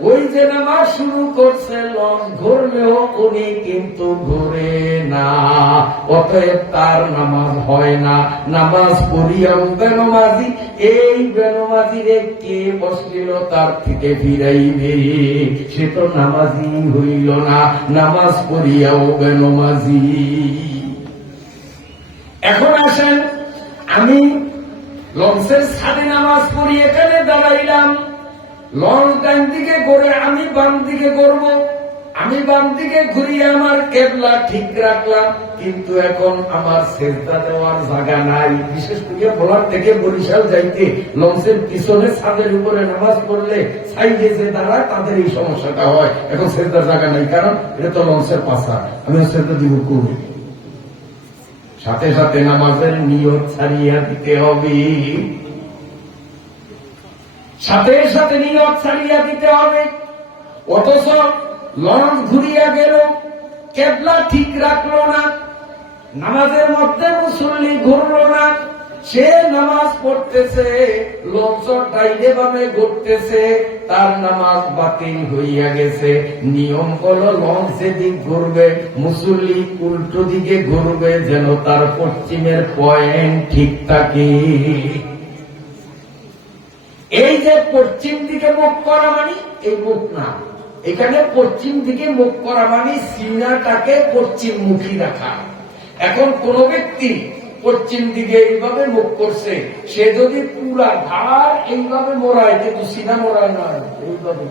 ওই যে নামাজ শুরু করছে, লঞ্চ ঘুরলেও উনি কিন্তু ঘুরে না, অতএব তার নামাজ হয় না। নামাজ পড়িয়াও বেনমাজি, এই বেনমাজির কে অশ্লীলতার থেকে ফিরাইবে? সে তো নামাজি হইল না, নামাজ পড়িয়াও বেনমাজি। এখন আসেন, আমি লঞ্চের ছাদে নামাজ পড়ি, এখানে দাঁড়াইলাম, লঞ্চ ডান দিকে ঘুরে, আমি বাম দিকে ঘুরব, আমি বাম দিকে ঘুরিয়ে আমার কেবলা ঠিক রাখলাম, কিন্তু এখন আমার সেজদা দেওয়ার জায়গা নাই। বিশেষ করে বলার থেকে বরিশাল যাইতে লঞ্চের পিছনে ছাদের উপরে নামাজ পড়লে সাইডে যে দাঁড়ায় তাদের এই সমস্যাটা হয়। এখন সেজদার জায়গা নাই, কারণ এটা তো লঞ্চের পাশা, আমি সেজদা দিব করি। সাথে সাথে নামাজের নিয়ত ছাড়িয়া দিতে হবে, সাথে সাথে নিয়ত ছাড়িয়া দিতে হবে। অথচ লঞ্চ ঘুরিয়া গেল, কেবলা ঠিক রাখলো না, নামাজের মধ্যে মুসল্লি ঘুরলো না, সে নামাজ পড়তেছে, লঞ্চ ডাইনে বামে ঘুরতেছে, তার নামাজ বাতিল হইয়া গেছে। নিয়ম হলো লঞ্চ যেদিক ঘুরবে মুসল্লি উল্টো দিকে ঘুরবে, যেন তার পশ্চিমের পয়েন্ট ঠিক থাকে। এই যে পশ্চিম দিকে মুখ করা মানে এই মুখ না, এখানে পশ্চিম দিকে মুখ করা মানে সিনাটাকে পশ্চিম মুখী রাখা। এখন কোন ব্যক্তি পশ্চিম দিকে এইভাবে মুখ করছে, সে যদি পুরা ঘাড় এইভাবে মোড়ায়, কিন্তু সিনা মোড়ায় নয়, এইভাবে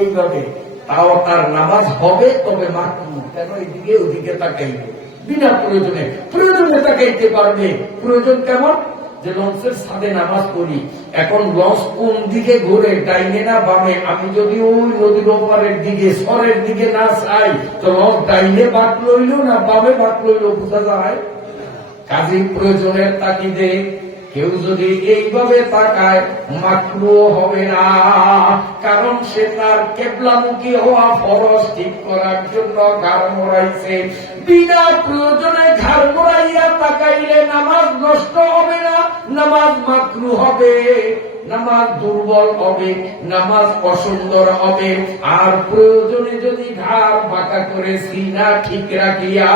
এইভাবে, তাও তার নামাজ হবে, তবে মাকরুহ। কেন? এইদিকে ওদিকে তাকাইবে, বিনা প্রয়োজনে, প্রয়োজনে তাকাইতে পারবে। প্রয়োজন কেমন? যে লঞ্চের ছাদে নামাজ পড়ি, এখন লঞ্চ কোন দিকে ঘুরে, ডাইনে না বামে? আমি যদি ওই নদীর ওপারের দিকে সরের দিকে না চাই, তো লঞ্চ ডাইনে বাঁক লইল না বামে বাঁক লইল বোঝা যায়? কাজী প্রয়োজনের তাগিদে কেউ যদি এইভাবে তাকায়, মাকরুহ হবে না, কারণ সে তার কেবলামুখী হওয়া ফরজ ঠিক করার জন্য ঘাড় মোড়াইছে। বিনা প্রয়োজনে ঘাড় মোড়াইয়া তাকাইলে নামাজ নষ্ট হবে না, নামাজ মাকরুহ হবে, নামাজ দুর্বল হবে, নামাজ অসুন্দর হবে। আর প্রয়োজনে যদি ঘাড় বাঁকা করে সিনা ঠিক রাখিয়া,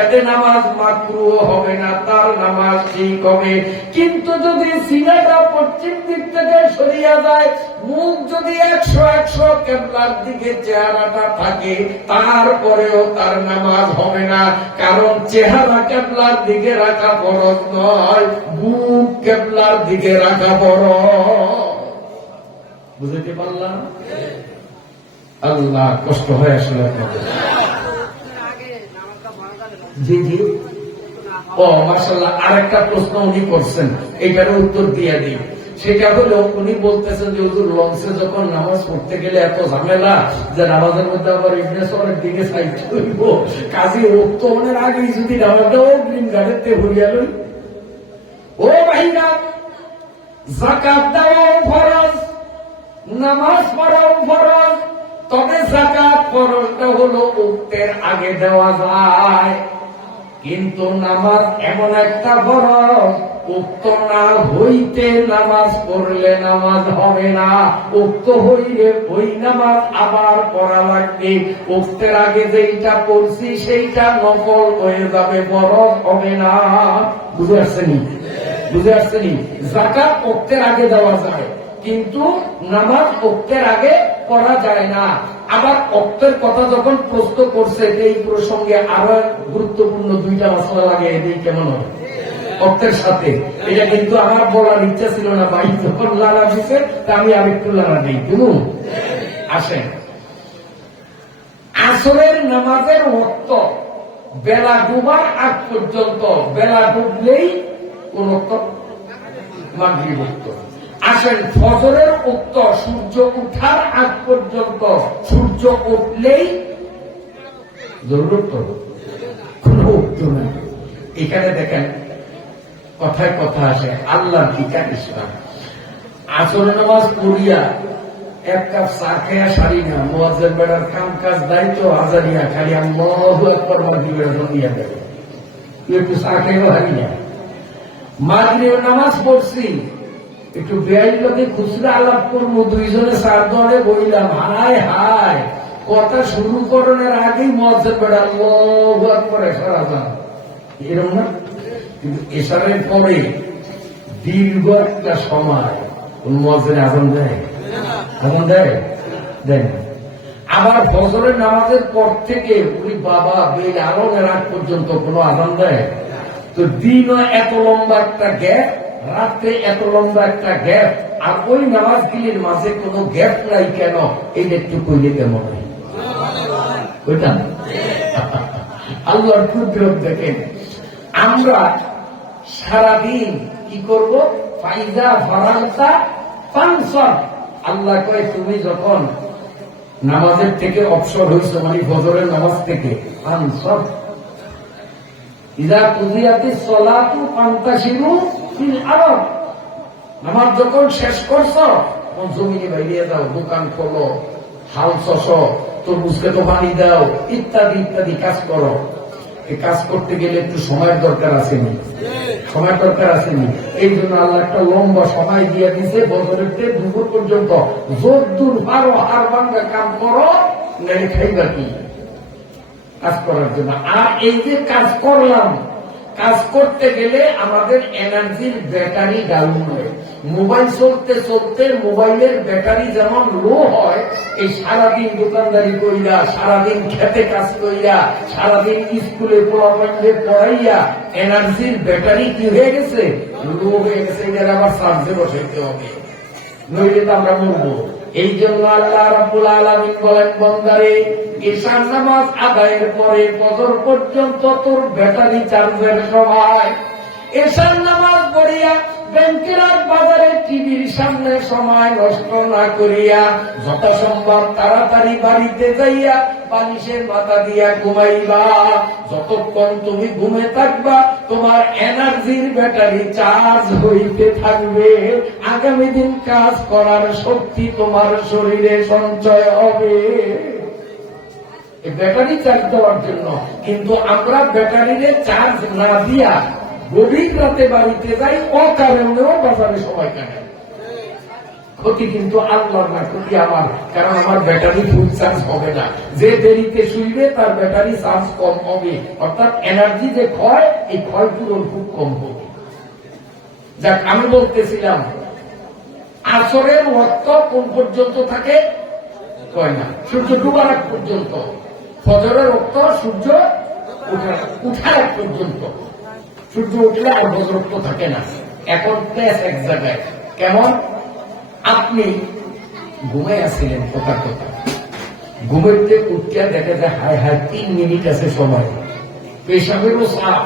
এতে নামাজ মাকরুহ হবে না, তার নামাজ ঠিক হবে। কিন্তু যদি সিনাটা পশ্চিম দিক থেকে সরিয়া যায়, মুখ যদি 100 কেবলার দিকে চেহারাটা থাকে, তারপরেও তার নামাজ হবে না, কারণ চেহারা কেবলার দিকে রাখা ফরজ নয়, মুখ কেবলার দিকে রাখা ফরজ। বুঝতে পারলাম? আল্লাহ কষ্ট হয় আসলে আপনাদের। জি জি, ও মাশাআল্লাহ, আরেকটা প্রশ্ন উনি করছেন, এটার উত্তর দিয়ে দিই। সেটা হলো, উনি বলতেছেন যে হুজুর লঞ্চে যখন নামাজ পড়তে গেলে এত ঝামেলা, যে নামাজের মধ্যে আবার ইবনেসরের দিকে সাইড করব, কাজী উত্তমনের আগেই যদি নামাজটাও গ্রিন গার্ডেতে হইয়া লই। ও ভাইরা, যাকাত দেওয়াও ফরজ, নামাজ পড়াও ফরজ, তবে যাকাত ফরজটা হলো উক্তের আগে দেওয়া যায়, কিন্তু নামাজ এমন একটা ফরজ, উক্ত না হইতে নামাজ পড়লে নামাজ হবে না, উক্ত হইলে ওই নামাজ আবার পড়া লাগবে। উক্তের আগে যেইটা পড়ছি সেইটা নকল হয়ে যাবে, ফরজ হবে না। বুঝে আসছেনি? বুঝে আসছেনি? যাকাত উক্তের আগে দেওয়া যায়, কিন্তু নামাজ ওক্তের আগে পড়া যায় না। আবার ওক্তের কথা যখন প্রশ্ন করছে, এই প্রসঙ্গে আরো গুরুত্বপূর্ণ দুইটা মশলা লাগে, এদের কেমন হয় ওক্তের সাথে। এটা কিন্তু আমার বলার ইচ্ছা ছিল না, ভাই যখন লালা দিছে তা আমি আর একটু লালা দিই। শুনুন, আসেন, আসরের নামাজের ওক্ত বেলা ডুবার আগ পর্যন্ত, বেলা ডুবলেই কোন ওক্ত? মাগরিব ওক্ত। আসেন, ফজরের উক্ত সূর্য উঠার আগ পর্যন্ত, সূর্য উঠলেই জরুরত, কোন উক্ত নাই। এখানে দেখেন কথায় কথা আসে, আল্লাহর কি কারিশমা। আসর নামাজ পড়িয়া এক কাপ চা খেয়া সারি না, মুয়াজ্জিন বেড়ার কাম কাজ দায়িত্ব হাজারিয়া, খালি আল্লাহু আকবার মাগরিবের জমিয়া দেবে, একটু চা খেয়েও হারি না। মাগরিবের নামাজ পড়ছি, একটু বেআইন লোকে খুচরা আলাপ করবো, দুইজনে চার দলে বইলাম, হায় হায় কথা শুরু করার আগেই মজা বেড়া করে সারা যান এরকম না। কিন্তু এসারের পরে দীর্ঘ একটা সময় কোন মজরে আজান দেয়, আজান দেয় দেয় না। আবার ফজরের নামাজের পর থেকে ওই বাবা বেল আলোর আগ পর্যন্ত কোনো আজান দেয়। তো দিনও এত লম্বা একটা গ্যাপ, রাত্রে এত লম্বা একটা গ্যাপ, আর ওই নামাজগুলির মাঝে কোনো গ্যাপ নাই কেন, এই একটু কইলে কেমন হয় ওইটা। আল্লাহর কুদরত দেখেন, আমরা সারাদিন কি করব, ফাইজা ফারাগতা ফানসব। আল্লাহ কয় তুমি যখন নামাজের থেকে অবসর হয়েছে, মানে ফজরের নামাজ থেকে, ফানসব ইযা কুদিয়াতিস সালাতু ফান্তাশিরু ফিল আরদ। নামাজ যখন শেষ করছো তখন জমিনে বাইরে যাও, দোকান খোলো, হাল চষো, তরমুজকে তো পানি দাও, ইত্যাদি ইত্যাদি কাজ করো। এই কাজ করতে গেলে একটু সময়ের দরকার আসেনি, সময় দরকার আসেনি। এই জন্য আল্লাহ একটা লম্বা সময় দিয়ে দিছে, বছরের থেকে দুপুর পর্যন্ত যদ্দূর পারো হার ভাঙ্গা কাম করো, নাই খাইবা কি কাজ করার জন্য। আর এই যে কাজ করলাম, কাজ করতে গেলে আমাদের এনার্জির ব্যাটারি ডাউন হয়। মোবাইল চলতে চলতে মোবাইলের ব্যাটারি যেমন লো হয়, এই সারাদিন দোকানদারি কইরা, সারাদিন খেতে কাজ কইরা, সারাদিন স্কুলে পোলাপাইলে পড়াইয়া এনার্জির ব্যাটারি কি হয়ে গেছে, লো হয়ে গেছে। এদের আবার চার্জে বসাইতে হবে, নইলে তো আমরা মরবো। এই জন্য আল্লাহ রাব্বুল আলামিন বলেন, বান্দারে ঈশার নামাজ আদায়ের পরে ফজর পর্যন্ত তোর ব্যাটারি চার্জের সময়। ঈশার নামাজ পড়িয়া ব্যাংকের আর বাজারে টিভির সামনে সময় নষ্ট না করিয়া যথাসম্ভব তাড়াতাড়ি বাড়িতে যাইয়া বালিশের মাথা দিয়া ঘুমাইবা। যতক্ষণ তুমি ঘুমে থাকবা তোমার এনার্জির ব্যাটারি চার্জ হইতে থাকবে, আগামী দিন কাজ করার শক্তি তোমার শরীরে সঞ্চয় হবে। ব্যাটারি চার্জ দেওয়ার জন্য। কিন্তু আমরা ব্যাটারিতে চার্জ না দিয়া গভীর রাতে বাড়িতে যাই, অকারণেও বাজারে সময় কাটাই। ক্ষতি কিন্তু আল্লাহর না, ক্ষতি আমার, কারণ আমার ব্যাটারি ফুল চার্জ হবে না। যে দেরিতে শুইবে তার ব্যাটারি চার্জ কম হবে, অর্থাৎ এনার্জি যে ক্ষয়, এই ক্ষয় পূরণ খুব কম হবে। যাক, আমি বলতেছিলাম আসরের ওয়াক্ত কোন পর্যন্ত থাকে কয় না, সূর্য ডুবার আগ পর্যন্ত। ফজরের ওয়াক্ত সূর্য উঠার আগ পর্যন্ত। সূর্য উঠলে আর ফজর ওয়াক্ত থাকে না। এখন প্লেস এক জায়গায় কেমন, আপনি ঘুমে আসছিলেন, কথা কথা ঘুমেতে উঠিয়া দেখা যায় হায় হায় 3 মিনিট আছে সময়, পেশাবেরও চাপ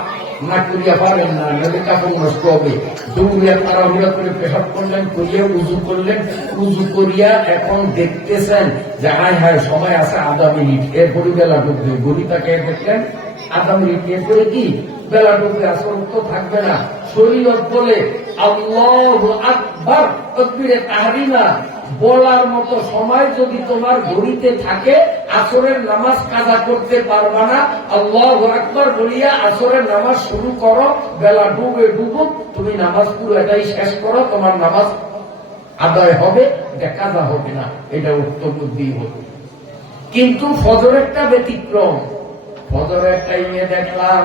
না করিয়া পারেন না, নদী কাপড় নষ্ট হবে। দৌড়িয়া তাড়াহুড়া করে পেশাব করলেন, করিয়া উজু করলেন, উজু করিয়া এখন দেখতেছেন যে হায় হায় সময় আছে 1/2 মিনিট, এরপরে বেলা ডুববে। গড়িটাকে দেখলেন 1/2 মিনিট, এরপরে কি বেলা ডুববে, আসর তো থাকবে না। শরীয়ত বলে আল্লাহু আকবার, তাকবীরে তাহরিমা বলার মতো সময় যদি তোমার ঘড়িতে থাকে, আসরের নামাজ কাজা করতে পারবা না। আল্লাহু আকবার বলিয়া আসরের নামাজ শুরু করো, বেলা ডুবে ডুবুক, তুমি নামাজ পুরো এটাই শেষ করো, তোমার নামাজ আদায় হবে, এটা কাজা হবে না। এটা উত্তম বুদ্ধি হবে। কিন্তু ফজরেরটা ব্যতিক্রম। ফজরের টাইমে দেখলাম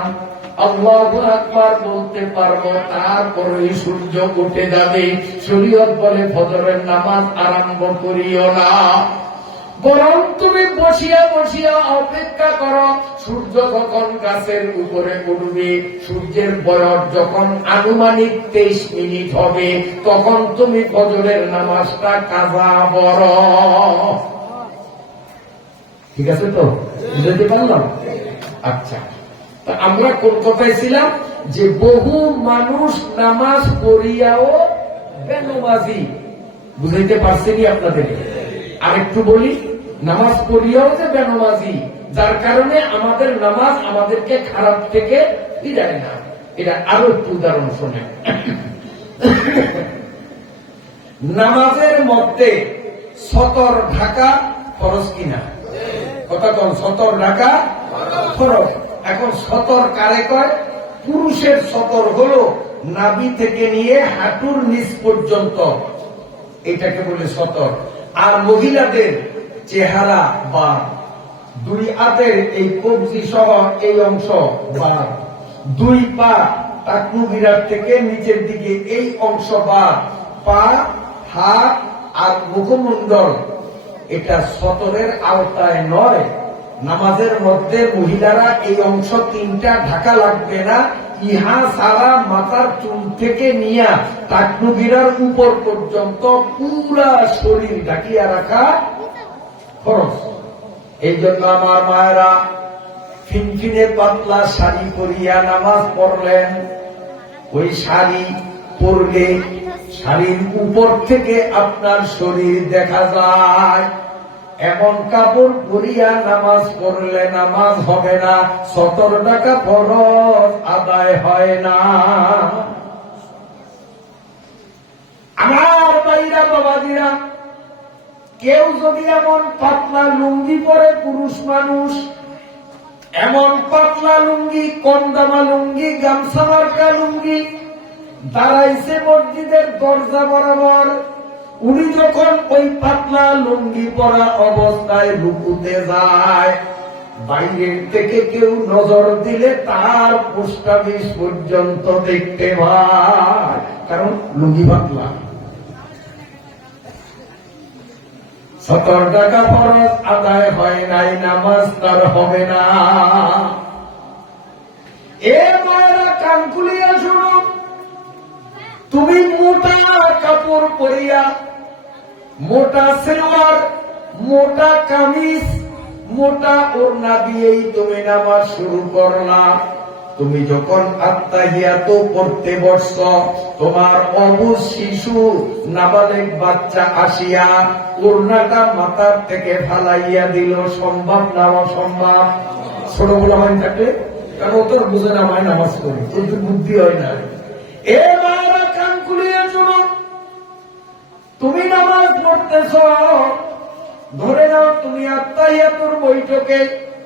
আল্লাহু আকবার বলতে পারবো, তারপরে সূর্য উঠে যাবে। শরীয়ত বলে ফজরের নামাজ আরম্ভ করিও না, বরং তুমি বসিয়া বসিয়া অপেক্ষা করো সূর্য যখন গাছের উপরে উঠবে, সূর্যের বয়স যখন আনুমানিক 23 মিনিট হবে, তখন তুমি ফজরের নামাজটা কাজা করো। ঠিক আছে তো, বুঝতে পারলাম? আচ্ছা, তা আমরা কোন কথায় ছিলাম, যে বহু মানুষ নামাজ পড়িয়াও বেনমাজি। বুঝাইতে পারছেনি আপনাদের? আরেকটু বলি, নামাজ পড়িয়াও যে বেনমাজি, যার কারণে আমাদের নামাজ আমাদেরকে খারাপ থেকে ফিরায় না। এটা আরো একটু উদাহরণ শোনেন। নামাজের মধ্যে সতর ঢাকা ফরজ কিনা? কথা কন, সতর ঢাকা ফরজ। এখন সতর কারে কয়? পুরুষের সতর হলো নাভি থেকে নিয়ে হাঁটুর নিচ পর্যন্ত, এটাকে বলে সতর। আর মহিলাদের চেহারা বা দুই হাতের এই কবজি সহ এই অংশ বা দুই পা টাকনু বিরাট থেকে নিচের দিকে এই অংশ বা পা, হাত আর মুখমণ্ডল, এটা সতরের আওতায় নয়। নামাজের মধ্যে মহিলারা এই অংশ তিনটা ঢাকা লাগবে না। ইহা সারা মাথার চুল থেকে নিয়ে টাকনু বিরার উপর পর্যন্ত পুরা শরীর ঢাকিয়া রাখা খরচ। এই জন্য আমার মায়েরা ফিনফিনে পাতলা শাড়ি পরিয়া নামাজ পড়লেন। ওই শাড়ি পরলে শাড়ির উপর থেকে আপনার শরীর দেখা যায়। এমন কাপড় পরিয়া নামাজ পড়লে নামাজ হবে না, 17 টাকা ফরজ আদায় হয় না। আমার ভাইরা বাবাজিরা, কেউ যদি এমন পাতলা লুঙ্গি পরে, পুরুষ মানুষ এমন পাতলা লুঙ্গি, কন্দামা লুঙ্গি, গামছা মার্কা লুঙ্গি দাঁড়াইছে মসজিদের দরজা বরাবর, উনি যখন ওই পাতলা লুঙ্গি পরা অবস্থায় রুকুতে যায়, বাইরের থেকে কেউ নজর দিলে তার পোস্টাবিশ পর্যন্ত দেখতে পায়, কারণ লুঙ্গি পাতলা। 17 টাকা ফরজ আদায় হয় নাই, নামাজ তার হবে না। এ মায়েরা কান খুলিয়া শুনো, তুমি মোটা কাপড় পরিয়া, মোটা সেলোয়ার, মোটা কামিজ, মোটা ওড়না দিয়েই তুমি নামাজ শুরু করলা। তুমি যখন আত্তাহিয়াত পড়তে বসছ, তোমার অবুঝ শিশু নাবালেগ বাচ্চা আসিয়া ওড়নাটা মাথার থেকে ফালাইয়া দিল, সম্ভব না অসম্ভব? ছোট বলা হয় থাকলে, কারণ ও তোর বুঝে না হয় নামাজ পড়ি, তোর বুদ্ধি হয় না। এ মায়েরা কান খুলিয়ে শুনো, তুমি নামাজ পড়তেছ, ধরে নাও তুমি আত্তাহিয়াতুর বৈঠকে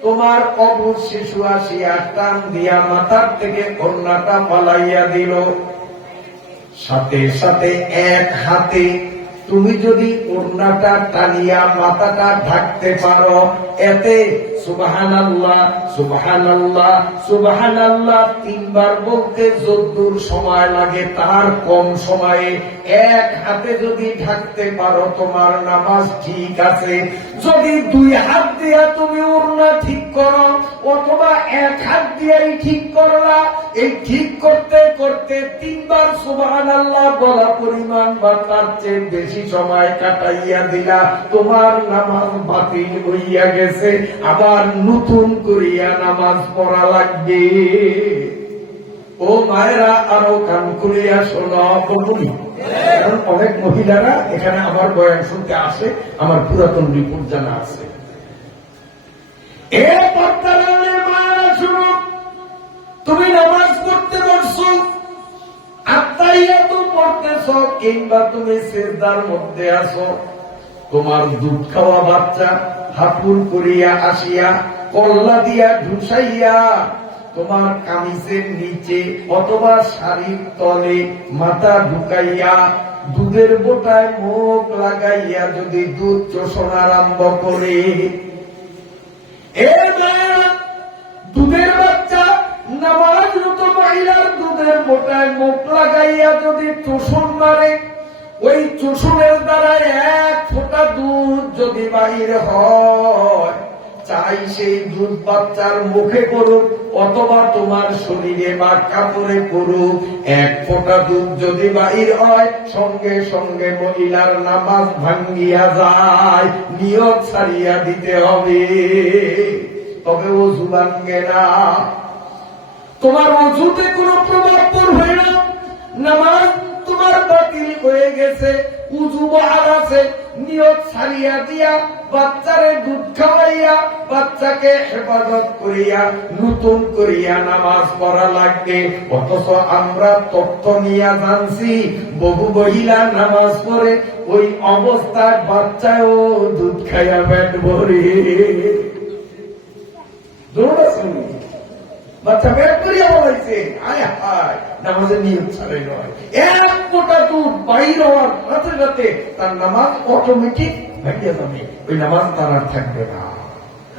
তোমার অবুঝ শিশু আসিয়া টান দিয়া মাথার থেকে ওড়নাটা পালাইয়া দিল। সাথে সাথে এক হাতে তুমি যদি ওড়নাটা টানিয়া মাথাটা ঢাকতে পারো, এতে সুবহানাল্লাহ সুবহানাল্লাহ সুবহানাল্লাহ 3 বার বলতে যদ্দূর সময় লাগে তার কম সময়ে এক হাতে যদি ঢাকতে পারো, তোমার নামাজ ঠিক আছে। যদি 2 হাত দিয়া তুমি ওড়না ঠিক করো, অথবা 1 হাত দিয়েই ঠিক করলা, এই ঠিক করতে করতে 3 বার সুবহানাল্লাহ বলা পরিমাণ বা তার চেয়ে বেশি সময় কাটাইয়া দিলা, তোমার নামাজ বাতিল হইয়া গেছে, আবার নতুন করিয়া নামাজ পড়া লাগবে। ও মায়েরা, আরো কান খুলিয়া শোনো, বলি, কারণ অনেক মহিলারা এখানে আমার বয়ান শুনতে আসে, আমার পুরাতন রিপোর্ট জানা আছে। এ পর্দারের মায়েরা শোনো, তুমি নামাজ পড়তে বসছো, আত্তাহিয়াত পড়তেছ, কিংবা তুমি সিজদার মধ্যে আছো, তোমার দুধ খাওয়া বাচ্চা হাপুর করিয়া আসিয়া কল্লা দিয়া ঢুসাইয়া তোমার কামিজের নিচে অথবা শাড়ির তলে মাথা ঢুকাইয়া দুধের বোটায় মুখ লাগাইয়া যদি দুধ চোষণ আরম্ভ করে, দুধের বাচ্চা নামাজরত মহিলার দুধের বোটায় মুখ লাগাইয়া যদি চোষণ মারে, ওই চোষণের দ্বারা 1 ফোঁটা দুধ যদি বাহির হয়, চাই সেই দুধ বাচ্চার মুখে করুক অথবা তোমার শরীরে বা কাপড়ে করুক, 1 ফোঁটা দুধ যদি বাহির হয়, সঙ্গে সঙ্গে মহিলার নামাজ ভাঙ্গিয়া যায়, নিয়ত ছাড়িয়া দিতে হবে। তবে ওযু ভাঙ্গে না, তোমার ওযুতে কোনো প্রভাব পড়বে না, নামাজ তোমার বাতিল হয়ে গেছে। উযু বহাল আছে, নিয়ত ছাড়িয়া দিয়া বাচ্চারে দুধ খাওয়াইয়া বাচ্চাকে হেফাজত করিয়া নতুন করিয়া নামাজ পড়া লাগবে। অথচ আমরা তথ্য নিয়ে জানছি বহু মহিলা নামাজ পড়ে ওই অবস্থায় বাচ্চাও দুধ খাইয়া পেট ভরে, বাচ্চা পেট করিয়া বলাইছে, আয় হায় নামাজের নিয়ত ছাড়াই নয়। এক ফোঁটা দুধ বাইর হওয়ার সাথে সাথে তার নামাজ অটোমেটিক ভেঙে যাবে, ওই নামাজ তার আর থাকবে না।